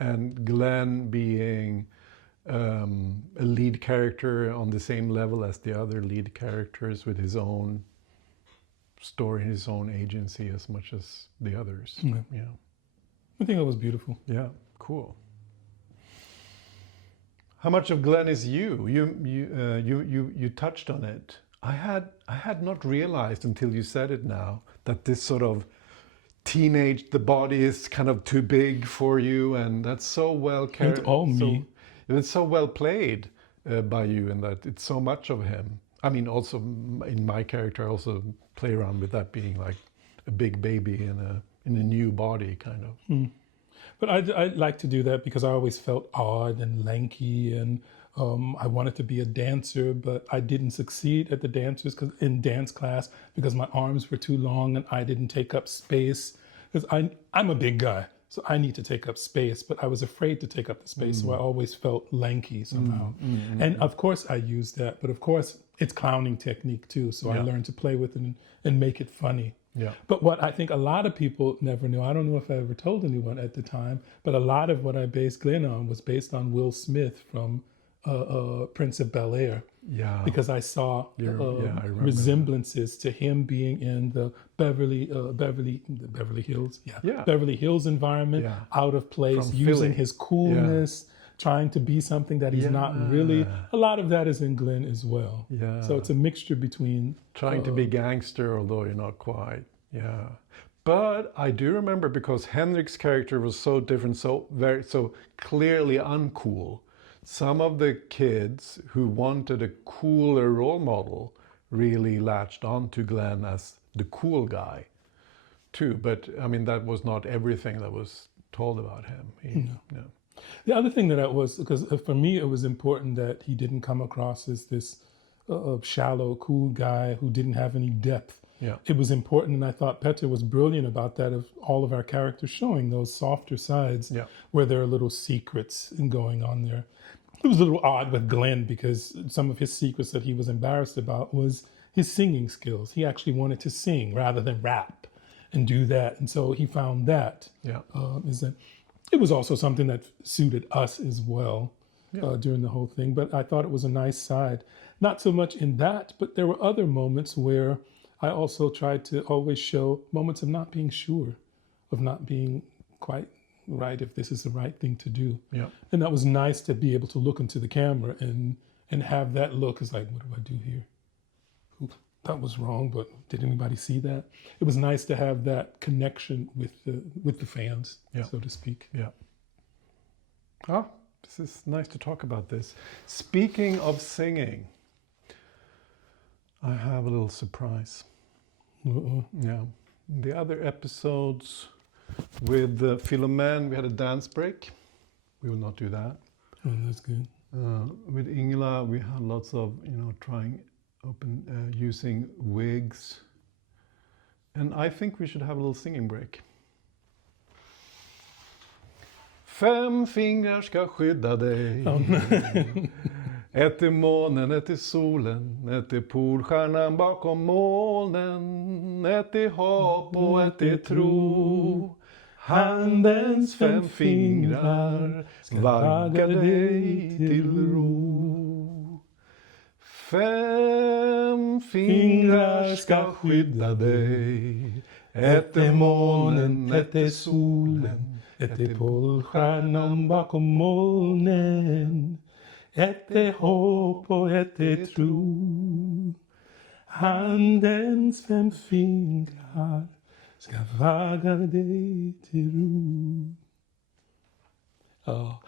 and Glenn being a lead character on the same level as the other lead characters, with his own story, his own agency as much as the others. I think that was beautiful. Yeah, cool. How much of Glenn is you? You touched on it. I had not realized until you said it now that this sort of teenage, the body is kind of too big for you, and that's so well It's all me. It's so well played by you, and that it's so much of him. I mean, also in my character, I also play around with that being like a big baby in a new body, kind of. But I like to do that because I always felt odd and lanky, and I wanted to be a dancer, but I didn't succeed at the dancers in dance class because my arms were too long and I didn't take up space. Because I'm a big guy, so I need to take up space, but I was afraid to take up the space, so I always felt lanky somehow. And of course I used that, but of course it's clowning technique too, so I learned to play with it and make it funny. Yeah. But what I think a lot of people never knew, I don't know if I ever told anyone at the time, but a lot of what I based Glenn on was based on Will Smith from Prince of Bel-Air. Yeah. Because I saw I remember resemblances to him being in the Beverly Hills, Beverly Hills environment, out of place, From using Philly. his coolness, trying to be something that he's not really. A lot of that is in Glenn as well. Yeah. So it's a mixture between Trying to be gangster, although you're not quite. Yeah. But I do remember, because Henrik's character was so different, so clearly uncool. Some of the kids who wanted a cooler role model really latched on to Glenn as the cool guy too. But I mean, that was not everything that was told about him. No. The other thing that was, because for me it was important that he didn't come across as this shallow, cool guy who didn't have any depth. Yeah. It was important, and I thought Petter was brilliant about that, of all of our characters showing those softer sides where there are little secrets going on there. It was a little odd with Glenn because some of his secrets that he was embarrassed about was his singing skills. He actually wanted to sing rather than rap and do that. And so he found that. It was also something that suited us as well during the whole thing. But I thought it was a nice side. Not so much in that, but there were other moments where I also tried to always show moments of not being sure, of not being quite right if this is the right thing to do. Yeah. And that was nice to be able to look into the camera and have that look. It's like, what do I do here? Oops, that was wrong, but did anybody see that? It was nice to have that connection with the fans, so to speak. Yeah. Oh, this is nice to talk about this. Speaking of singing, I have a little surprise. Yeah. The other episodes with Philomene, we had a dance break. We will not do that. Oh, that's good. With Ingela, we had lots of, using wigs. And I think we should have a little singing break. 5 fingrar ska skydda dig. Ett är månen, ett är solen, ett är polstjärnan bakom molnen, ett är hopp och ett är tro. Handens 5 fingrar vaggar dig till ro. 5 fingrar ska skydda dig. Ett är månen, ett är solen, ett är polstjärnan bakom molnen. Ett är hopp och ett är tro. Handens 5 fingrar ska vaga dig till ro. Oh,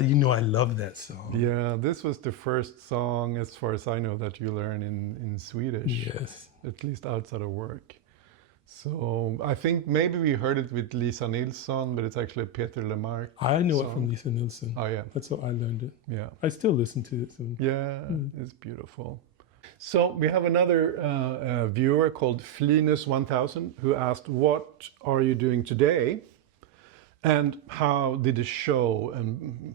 you know I love that song. Yeah, this was the first song, as far as I know, that you learn in Swedish. Yes. At least outside of work. So I think maybe we heard it with Lisa Nilsson, but it's actually Peter Lemark. I know it song. from Lisa Nilsson. Oh yeah, That's how I learned it. yeah, I still listen to it. So. yeah. It's beautiful. So we have another viewer called Flinus1000 who asked, "What are you doing today? And how did the show and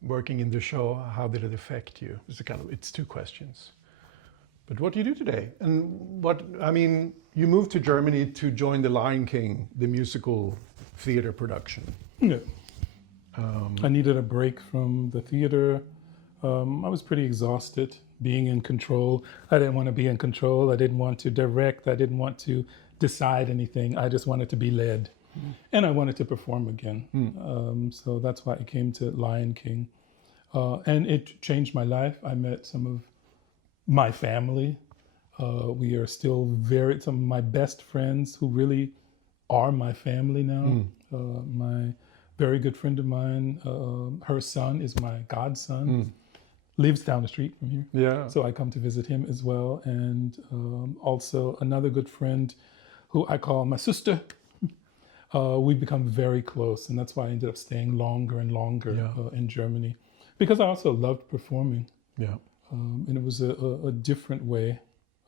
working in the show, how did it affect you?" It's 2 questions. But what do you do today? And you moved to Germany to join the Lion King, the musical theater production. Yeah. I needed a break from the theater. I was pretty exhausted being in control. I didn't want to be in control. I didn't want to direct. I didn't want to decide anything. I just wanted to be led. And I wanted to perform again. So that's why I came to Lion King. And it changed my life. I met some of my family. We are still some of my best friends who really are my family now. My very good friend of mine, her son is my godson, lives down the street from here. Yeah. So I come to visit him as well. And also another good friend who I call my sister. We've become very close, and that's why I ended up staying longer and longer in Germany, because I also loved performing. Yeah. And it was a different way,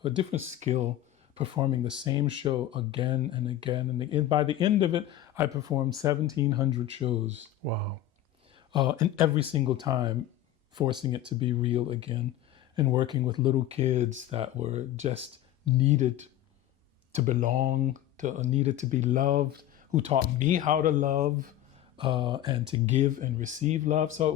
a different skill, performing the same show again and again and again. And by the end of it, I performed 1,700 shows. Wow. And every single time, forcing it to be real again, and working with little kids that were just needed to belong, needed to be loved, who taught me how to love and to give and receive love. So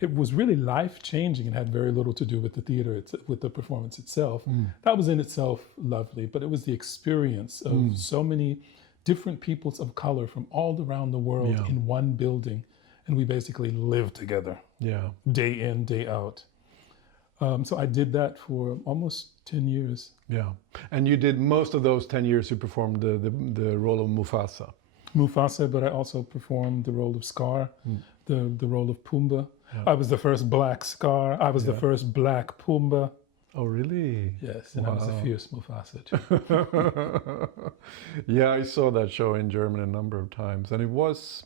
it was really life-changing and had very little to do with the theater, with the performance itself. That was in itself lovely, but it was the experience of so many different peoples of color from all around the world in one building. And we basically lived together, day in, day out. So I did that for almost 10 years. Yeah. And you did most of those 10 years, you performed the role of Mufasa. Mufasa, but I also performed the role of Scar, the role of Pumbaa. I was the first black Scar. I was the first black Pumbaa. Oh, really? Yes, and I was the fierce Mufasa too. Yeah, I saw that show in German a number of times, and it was...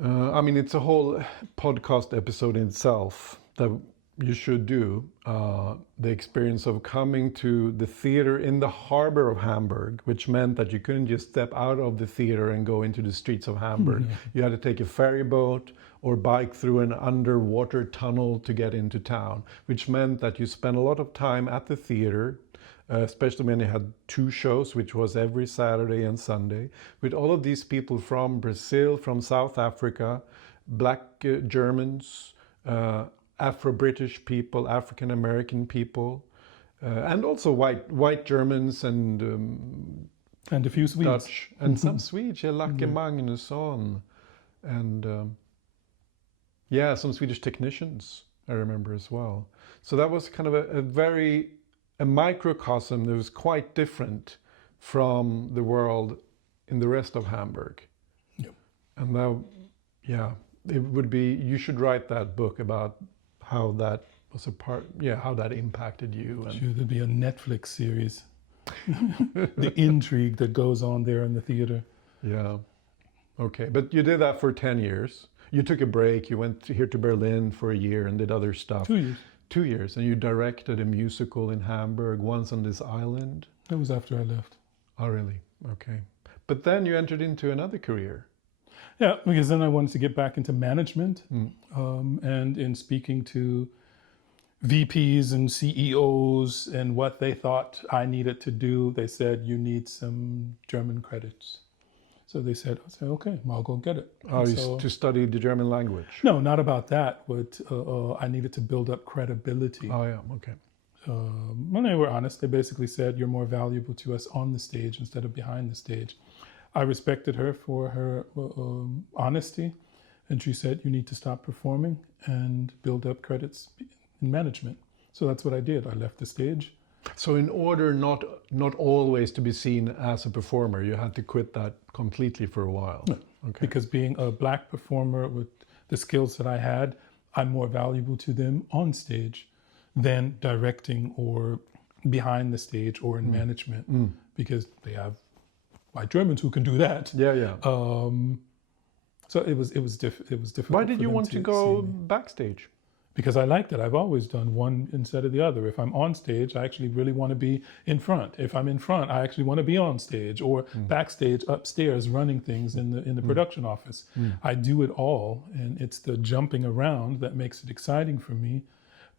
it's a whole podcast episode in itself that you should do. The experience of coming to the theater in the harbor of Hamburg, which meant that you couldn't just step out of the theater and go into the streets of Hamburg. You had to take a ferry boat or bike through an underwater tunnel to get into town, which meant that you spent a lot of time at the theater, especially when you had 2 shows, which was every Saturday and Sunday, with all of these people from Brazil, from South Africa, black Germans, Afro-British people, African-American people, and also white Germans and a few Swedes. Dutch, and some Swedes, Lacke Magnusson, and some Swedish technicians, I remember as well. So that was kind of a microcosm that was quite different from the world in the rest of Hamburg. Yep. And now, it would be, you should write that book about how that was how that impacted you. And Should there be a Netflix series? The intrigue that goes on there in the theater. Yeah. Okay. But you did that for 10 years. You took a break. You went here to Berlin for a year and did other stuff. 2 years. 2 years. And you directed a musical in Hamburg, once on this island. That was after I left. Oh, really? Okay. But then you entered into another career. Yeah, because then I wanted to get back into management. And in speaking to VPs and CEOs and what they thought I needed to do, they said, you need some German credits. So they said, okay, I'll go get it. To study the German language? No, not about that, but I needed to build up credibility. Oh, yeah, okay. When they were honest, they basically said, you're more valuable to us on the stage instead of behind the stage. I respected her for her honesty, and she said, you need to stop performing and build up credits in management. So that's what I did. I left the stage. So in order not always to be seen as a performer, you had to quit that completely for a while. No, Okay. because being a black performer with the skills that I had, I'm more valuable to them on stage than directing or behind the stage or in management, because they have white Germans who can do that. Yeah, yeah. So it was difficult. Why did for you them want to see go me. backstage? Because I like that. I've always done one instead of the other. If I'm on stage, I actually really want to be in front. If I'm in front, I actually want to be on stage or backstage upstairs running things in the production office. I do it all, and it's the jumping around that makes it exciting for me.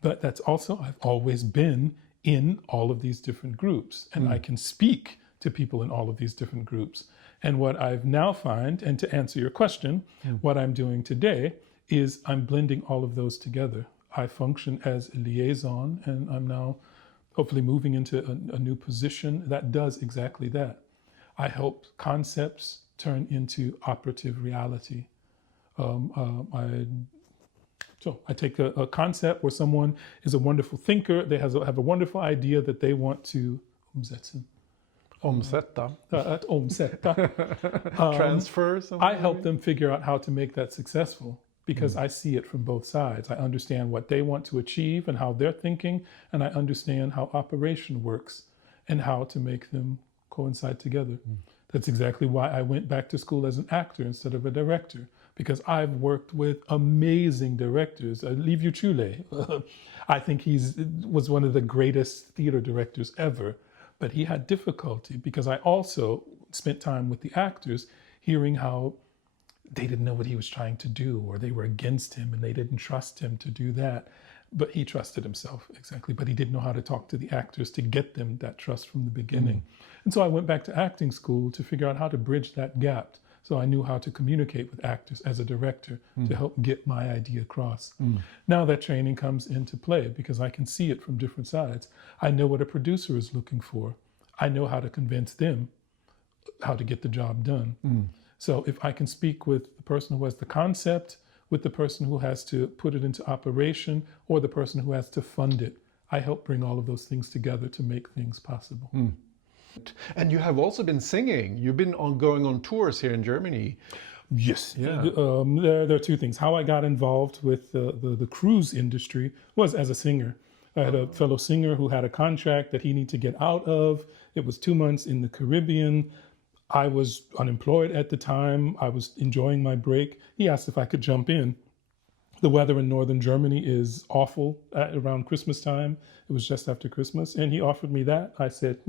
But that's also, I've always been in all of these different groups, and I can speak to people in all of these different groups. And what I've now find, and to answer your question, what I'm doing today is I'm blending all of those together. I function as a liaison, and I'm now hopefully moving into a new position that does exactly that. I help concepts turn into operative reality. I take a concept where someone is a wonderful thinker, they have a wonderful idea that they want to omsätta. Omsätta. Transfer something? I help them figure out how to make that successful, because I see it from both sides. I understand what they want to achieve and how they're thinking, and I understand how operation works and how to make them coincide together. That's exactly why I went back to school as an actor instead of a director, because I've worked with amazing directors. Liviu Chule, I think was one of the greatest theater directors ever, but he had difficulty because I also spent time with the actors hearing how they didn't know what he was trying to do, or they were against him and they didn't trust him to do that. But he trusted himself, exactly. But he didn't know how to talk to the actors to get them that trust from the beginning. And so I went back to acting school to figure out how to bridge that gap. So I knew how to communicate with actors as a director to help get my idea across. Now that training comes into play because I can see it from different sides. I know what a producer is looking for. I know how to convince them how to get the job done. So if I can speak with the person who has the concept, with the person who has to put it into operation, or the person who has to fund it, I help bring all of those things together to make things possible. And you have also been singing. You've been going on tours here in Germany. Yes. Yeah. There are two things. How I got involved with the cruise industry was as a singer. I had a fellow singer who had a contract that he needed to get out of. It was 2 months in the Caribbean. I was unemployed at the time. I was enjoying my break. He asked if I could jump in. The weather in northern Germany is awful around Christmas time. It was just after Christmas, and he offered me that. I said,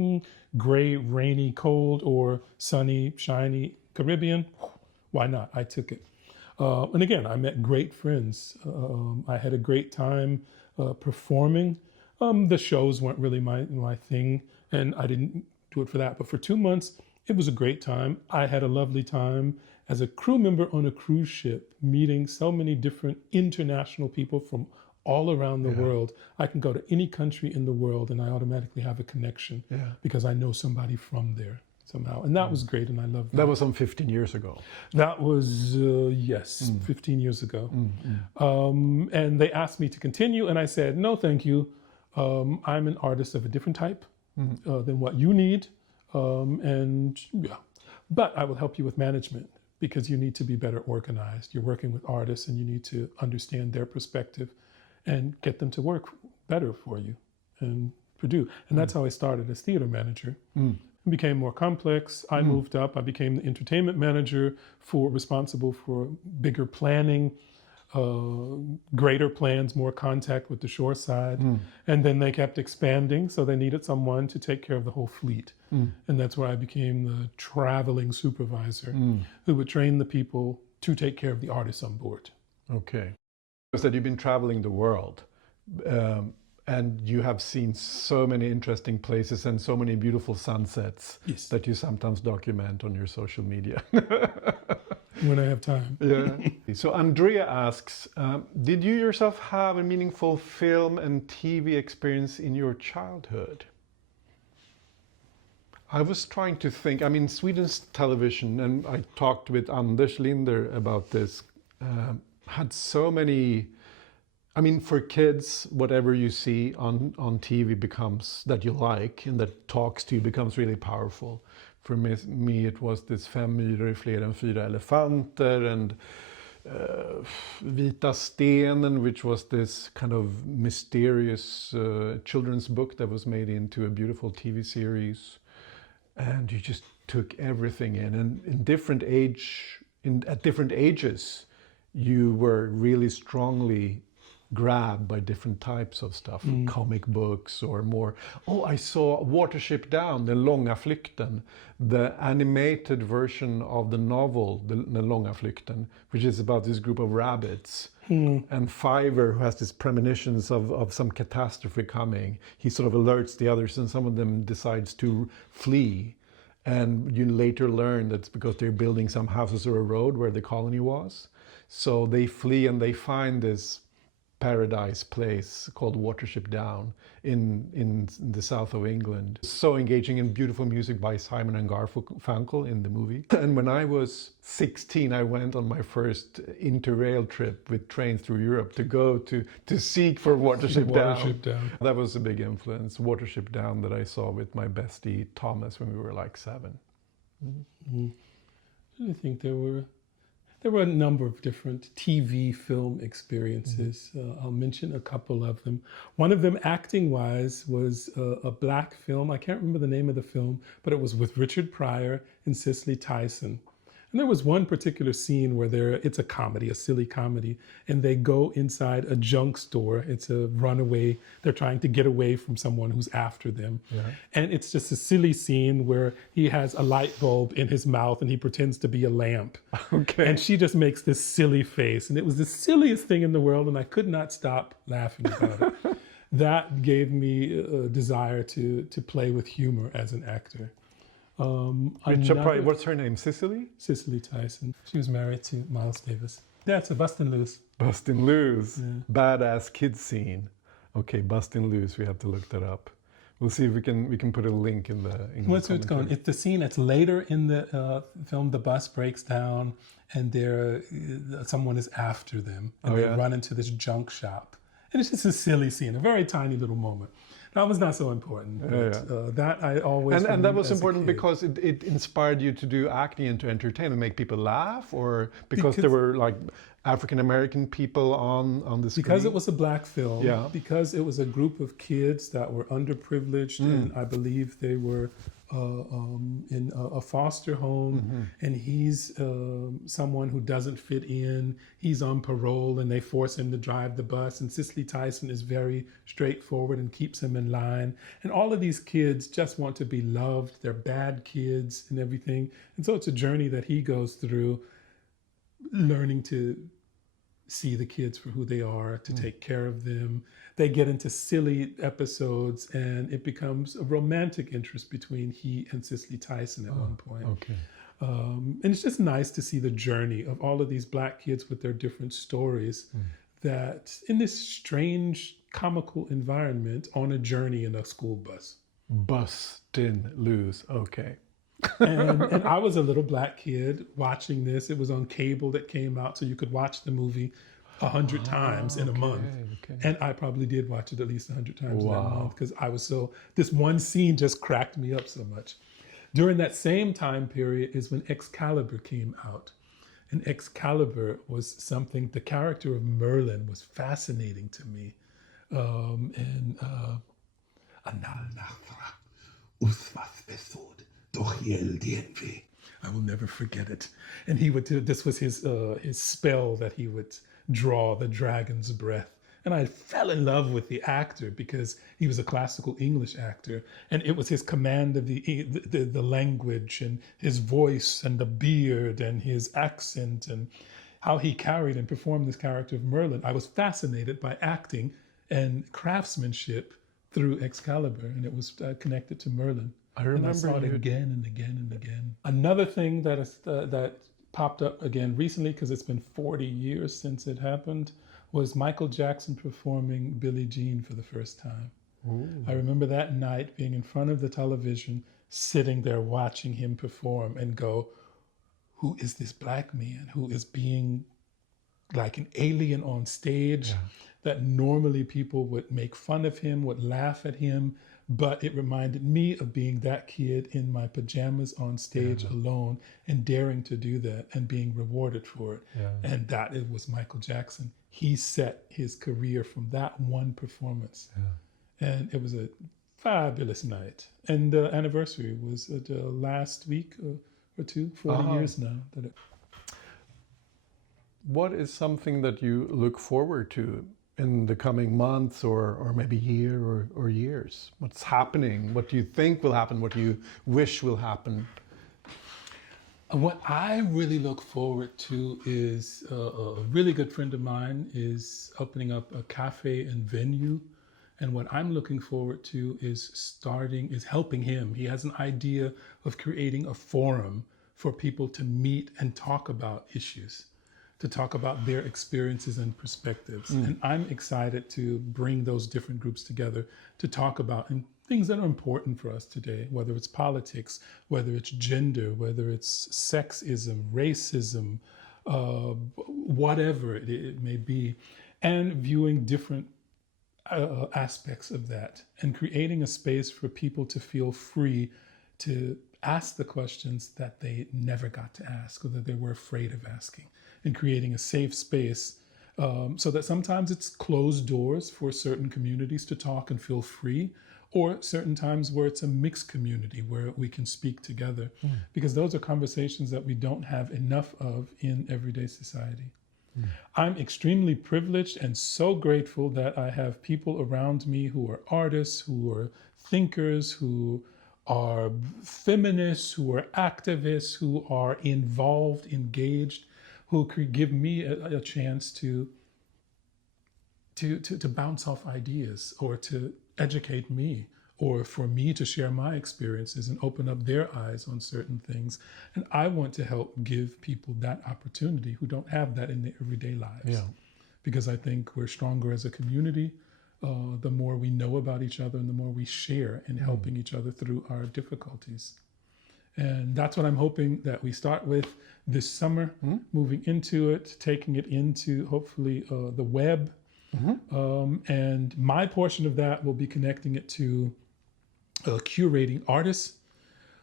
gray, rainy, cold, or sunny, shiny Caribbean. Why not? I took it. And again, I met great friends. I had a great time performing. The shows weren't really my thing, and I didn't do it for that. But for 2 months, it was a great time. I had a lovely time as a crew member on a cruise ship, meeting so many different international people from all around the world. I can go to any country in the world and I automatically have a connection because I know somebody from there somehow. And that was great, and I loved that. That was some 15 years ago. That was, 15 years ago. And they asked me to continue, and I said, no, thank you. I'm an artist of a different type than what you need. But I will help you with management, because you need to be better organized. You're working with artists and you need to understand their perspective and get them to work better for you and produce. And that's how I started as theater manager. It became more complex. I moved up. I became the entertainment manager, responsible for bigger planning, greater plans, more contact with the shore side. And then they kept expanding, so they needed someone to take care of the whole fleet. And that's where I became the traveling supervisor who would train the people to take care of the artists on board. Okay. You said you've been traveling the world, and you have seen so many interesting places and so many beautiful sunsets that you sometimes document on your social media. When I have time. So Andrea asks, did you yourself have a meaningful film and TV experience in your childhood? I was trying to think. I mean, Sweden's television, and I talked with Anders Linder about this, had so many I mean, for kids, whatever you see on TV becomes that you like and that talks to you becomes really powerful. For me it was this 5 myror, fler än 4 elefanter, and Vita stenen, which was this kind of mysterious children's book that was made into a beautiful TV series. And you just took everything in, and at different ages, you were really strongly grabbed by different types of stuff, comic books or more. Oh, I saw Watership Down, Den långa flykten, the animated version of the novel, Den långa flykten, which is about this group of rabbits. And Fiver, who has these premonitions of some catastrophe coming, he sort of alerts the others, and some of them decides to flee. And you later learn that's because they're building some houses or a road where the colony was. So they flee and they find this paradise place called Watership Down in the south of England. So engaging, in beautiful music by Simon and Garfunkel in the movie. And when I was 16, I went on my first interrail trip with trains through Europe to go to seek for Watership Down. That was a big influence. Watership Down that I saw with my bestie Thomas when we were like 7. I think there were a number of different TV film experiences. I'll mention a couple of them. One of them, acting-wise, was a black film. I can't remember the name of the film, but it was with Richard Pryor and Cicely Tyson. And there was one particular scene where it's a comedy, a silly comedy, and they go inside a junk store. It's a runaway. They're trying to get away from someone who's after them. Yeah. And it's just a silly scene where he has a light bulb in his mouth and he pretends to be a lamp. Okay. And she just makes this silly face. And it was the silliest thing in the world, and I could not stop laughing about it. That gave me a desire to play with humor as an actor. What's her name? Cicely? Cicely Tyson. She was married to Miles Davis. Yeah, it's a Bustin' Loose. Bustin' Loose. Yeah. Badass kid scene. Okay, Bustin' Loose. We have to look that up. We'll see if we can put a link in the. What's it going? It's the scene that's later in the film. The bus breaks down, and someone is after them, and they run into this junk shop, and it's just a silly scene, a very tiny little moment. That was not so important, but that I always... And that was important because it inspired you to do acting and to entertain and make people laugh, or because there were like African-American people on the screen? Because it was a black film, because it was a group of kids that were underprivileged, and I believe they were in a foster home, and he's someone who doesn't fit in. He's on parole, and they force him to drive the bus, and Cicely Tyson is very straightforward and keeps him in line. And all of these kids just want to be loved. They're bad kids and everything. And so it's a journey that he goes through, learning to see the kids for who they are, to take care of them. They get into silly episodes, and it becomes a romantic interest between he and Cicely Tyson at one point. Okay. And it's just nice to see the journey of all of these black kids with their different stories, that in this strange, comical environment on a journey in a school bus. Bustin' Loose, okay. and I was a little black kid watching this. It was on cable that came out, so you could watch the movie 100 times in a month. Okay. And I probably did watch it at least 100 times that month, because I was this one scene just cracked me up so much. During that same time period is when Excalibur came out. And Excalibur was something, the character of Merlin was fascinating to me. I will never forget it. And he would do, this was his spell that he would draw, the dragon's breath. And I fell in love with the actor because he was a classical English actor, and it was his command of the language and his voice and the beard and his accent and how he carried and performed this character of Merlin. I was fascinated by acting and craftsmanship through Excalibur, and it was connected to Merlin. I remember, and I saw it again and again and again. Another thing that popped up again recently, because it's been 40 years since it happened, was Michael Jackson performing Billie Jean for the first time. Ooh. I remember that night being in front of the television, sitting there watching him perform and go, who is this black man who is being like an alien on stage? Yeah. that normally people would make fun of him, would laugh at him, but it reminded me of being that kid in my pajamas on stage alone and daring to do that and being rewarded for it. And that it was Michael Jackson. He set his career from that one performance. And it was a fabulous night. And the anniversary was last week or two, 40 years now. What is something that you look forward to in the coming months or maybe year or years? What's happening? What do you think will happen? What do you wish will happen? What I really look forward to is a really good friend of mine is opening up a cafe and venue. And what I'm looking forward to is helping him. He has an idea of creating a forum for people to meet and talk about issues, to talk about their experiences and perspectives. And I'm excited to bring those different groups together to talk about things that are important for us today, whether it's politics, whether it's gender, whether it's sexism, racism, whatever it may be, and viewing different aspects of that and creating a space for people to feel free to ask the questions that they never got to ask or that they were afraid of asking, and creating a safe space so that sometimes it's closed doors for certain communities to talk and feel free, or certain times where it's a mixed community where we can speak together, because those are conversations that we don't have enough of in everyday society. I'm extremely privileged and so grateful that I have people around me who are artists, who are thinkers, who are feminists, who are activists, who are involved, engaged, who could give me a chance to bounce off ideas or to educate me, or for me to share my experiences and open up their eyes on certain things. And I want to help give people that opportunity who don't have that in their everyday lives. Because I think we're stronger as a community the more we know about each other and the more we share in helping each other through our difficulties. And that's what I'm hoping that we start with this summer, moving into it, taking it into hopefully the web. And my portion of that will be connecting it to curating artists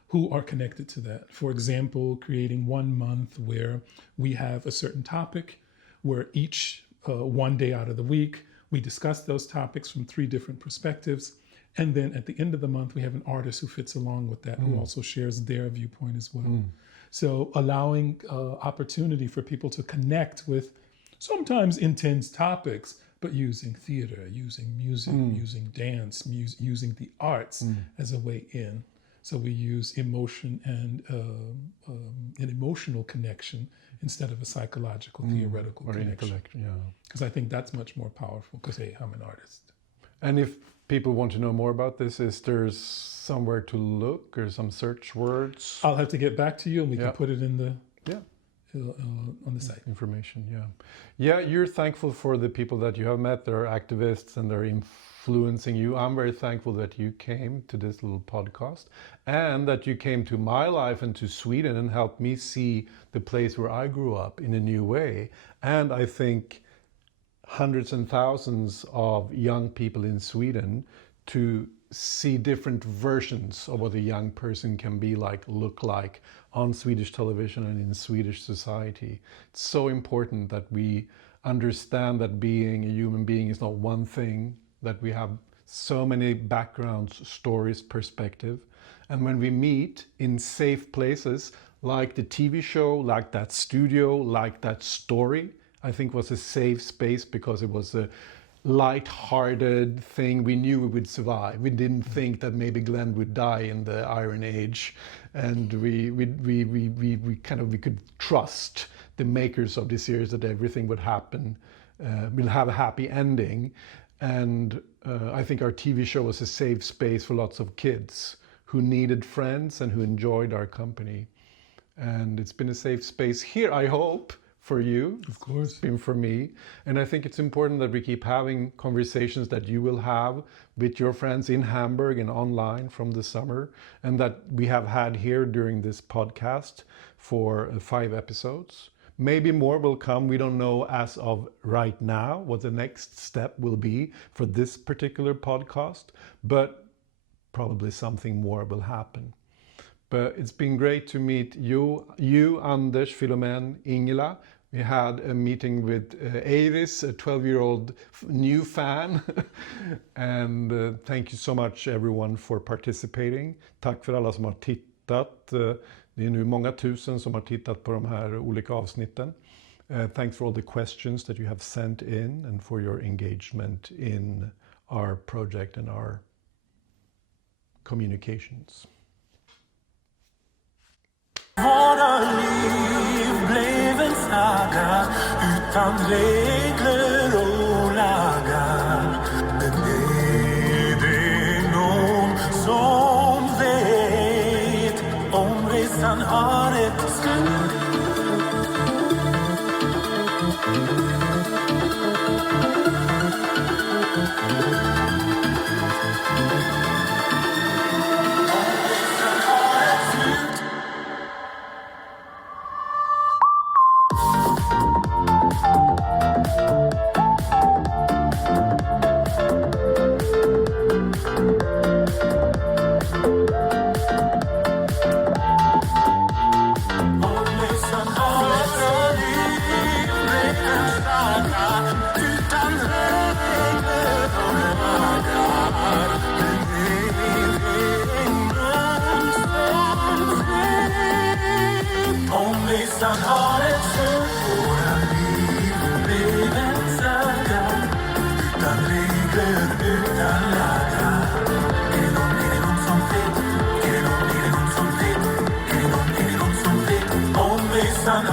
who are connected to that. For example, creating 1 month where we have a certain topic, where each one day out of the week, we discuss those topics from 3 different perspectives. And then at the end of the month, we have an artist who fits along with that, who also shares their viewpoint as well. So allowing opportunity for people to connect with sometimes intense topics, but using theater, using music, using dance, using the arts as a way in. So we use emotion and an emotional connection instead of a psychological, theoretical connection. Because I think that's much more powerful, because, hey, I'm an artist. And if people want to know more about this, is there somewhere to look or some search words? I'll have to get back to you and we can put it in the on the site. Information, you're thankful for the people that you have met. They're activists and they're influencing you. I'm very thankful that you came to this little podcast and that you came to my life and to Sweden and helped me see the place where I grew up in a new way. And I think hundreds and thousands of young people in Sweden to see different versions of what a young person can be like, look like on Swedish television and in Swedish society. It's so important that we understand that being a human being is not one thing, that we have so many backgrounds, stories, perspective. And when we meet in safe places, like the TV show, like that studio, like that story, I think was a safe space because it was a light-hearted thing. We knew we would survive. We didn't think that maybe Glenn would die in the Iron Age, and we could trust the makers of the series that everything would happen, will have a happy ending. And I think our TV show was a safe space for lots of kids who needed friends and who enjoyed our company. And it's been a safe space here, I hope, for you. Of course. It's been for me. And I think it's important that we keep having conversations that you will have with your friends in Hamburg and online from the summer, and that we have had here during this podcast for 5 episodes. Maybe more will come. We don't know as of right now what the next step will be for this particular podcast, but probably something more will happen. But it's been great to meet you Anders, Philomen, Ingela. We had a meeting with Iris, a 12-year-old new fan. And thank you so much everyone for participating. Tack för alla som har tittat. Det är nu många tusen som har tittat på de här olika avsnitten. Thanks for all the questions that you have sent in and for your engagement in our project and our communications. Våra liv blev en saga utan regler och lagar. Men är det någon som vet om resan har ett slut? Sun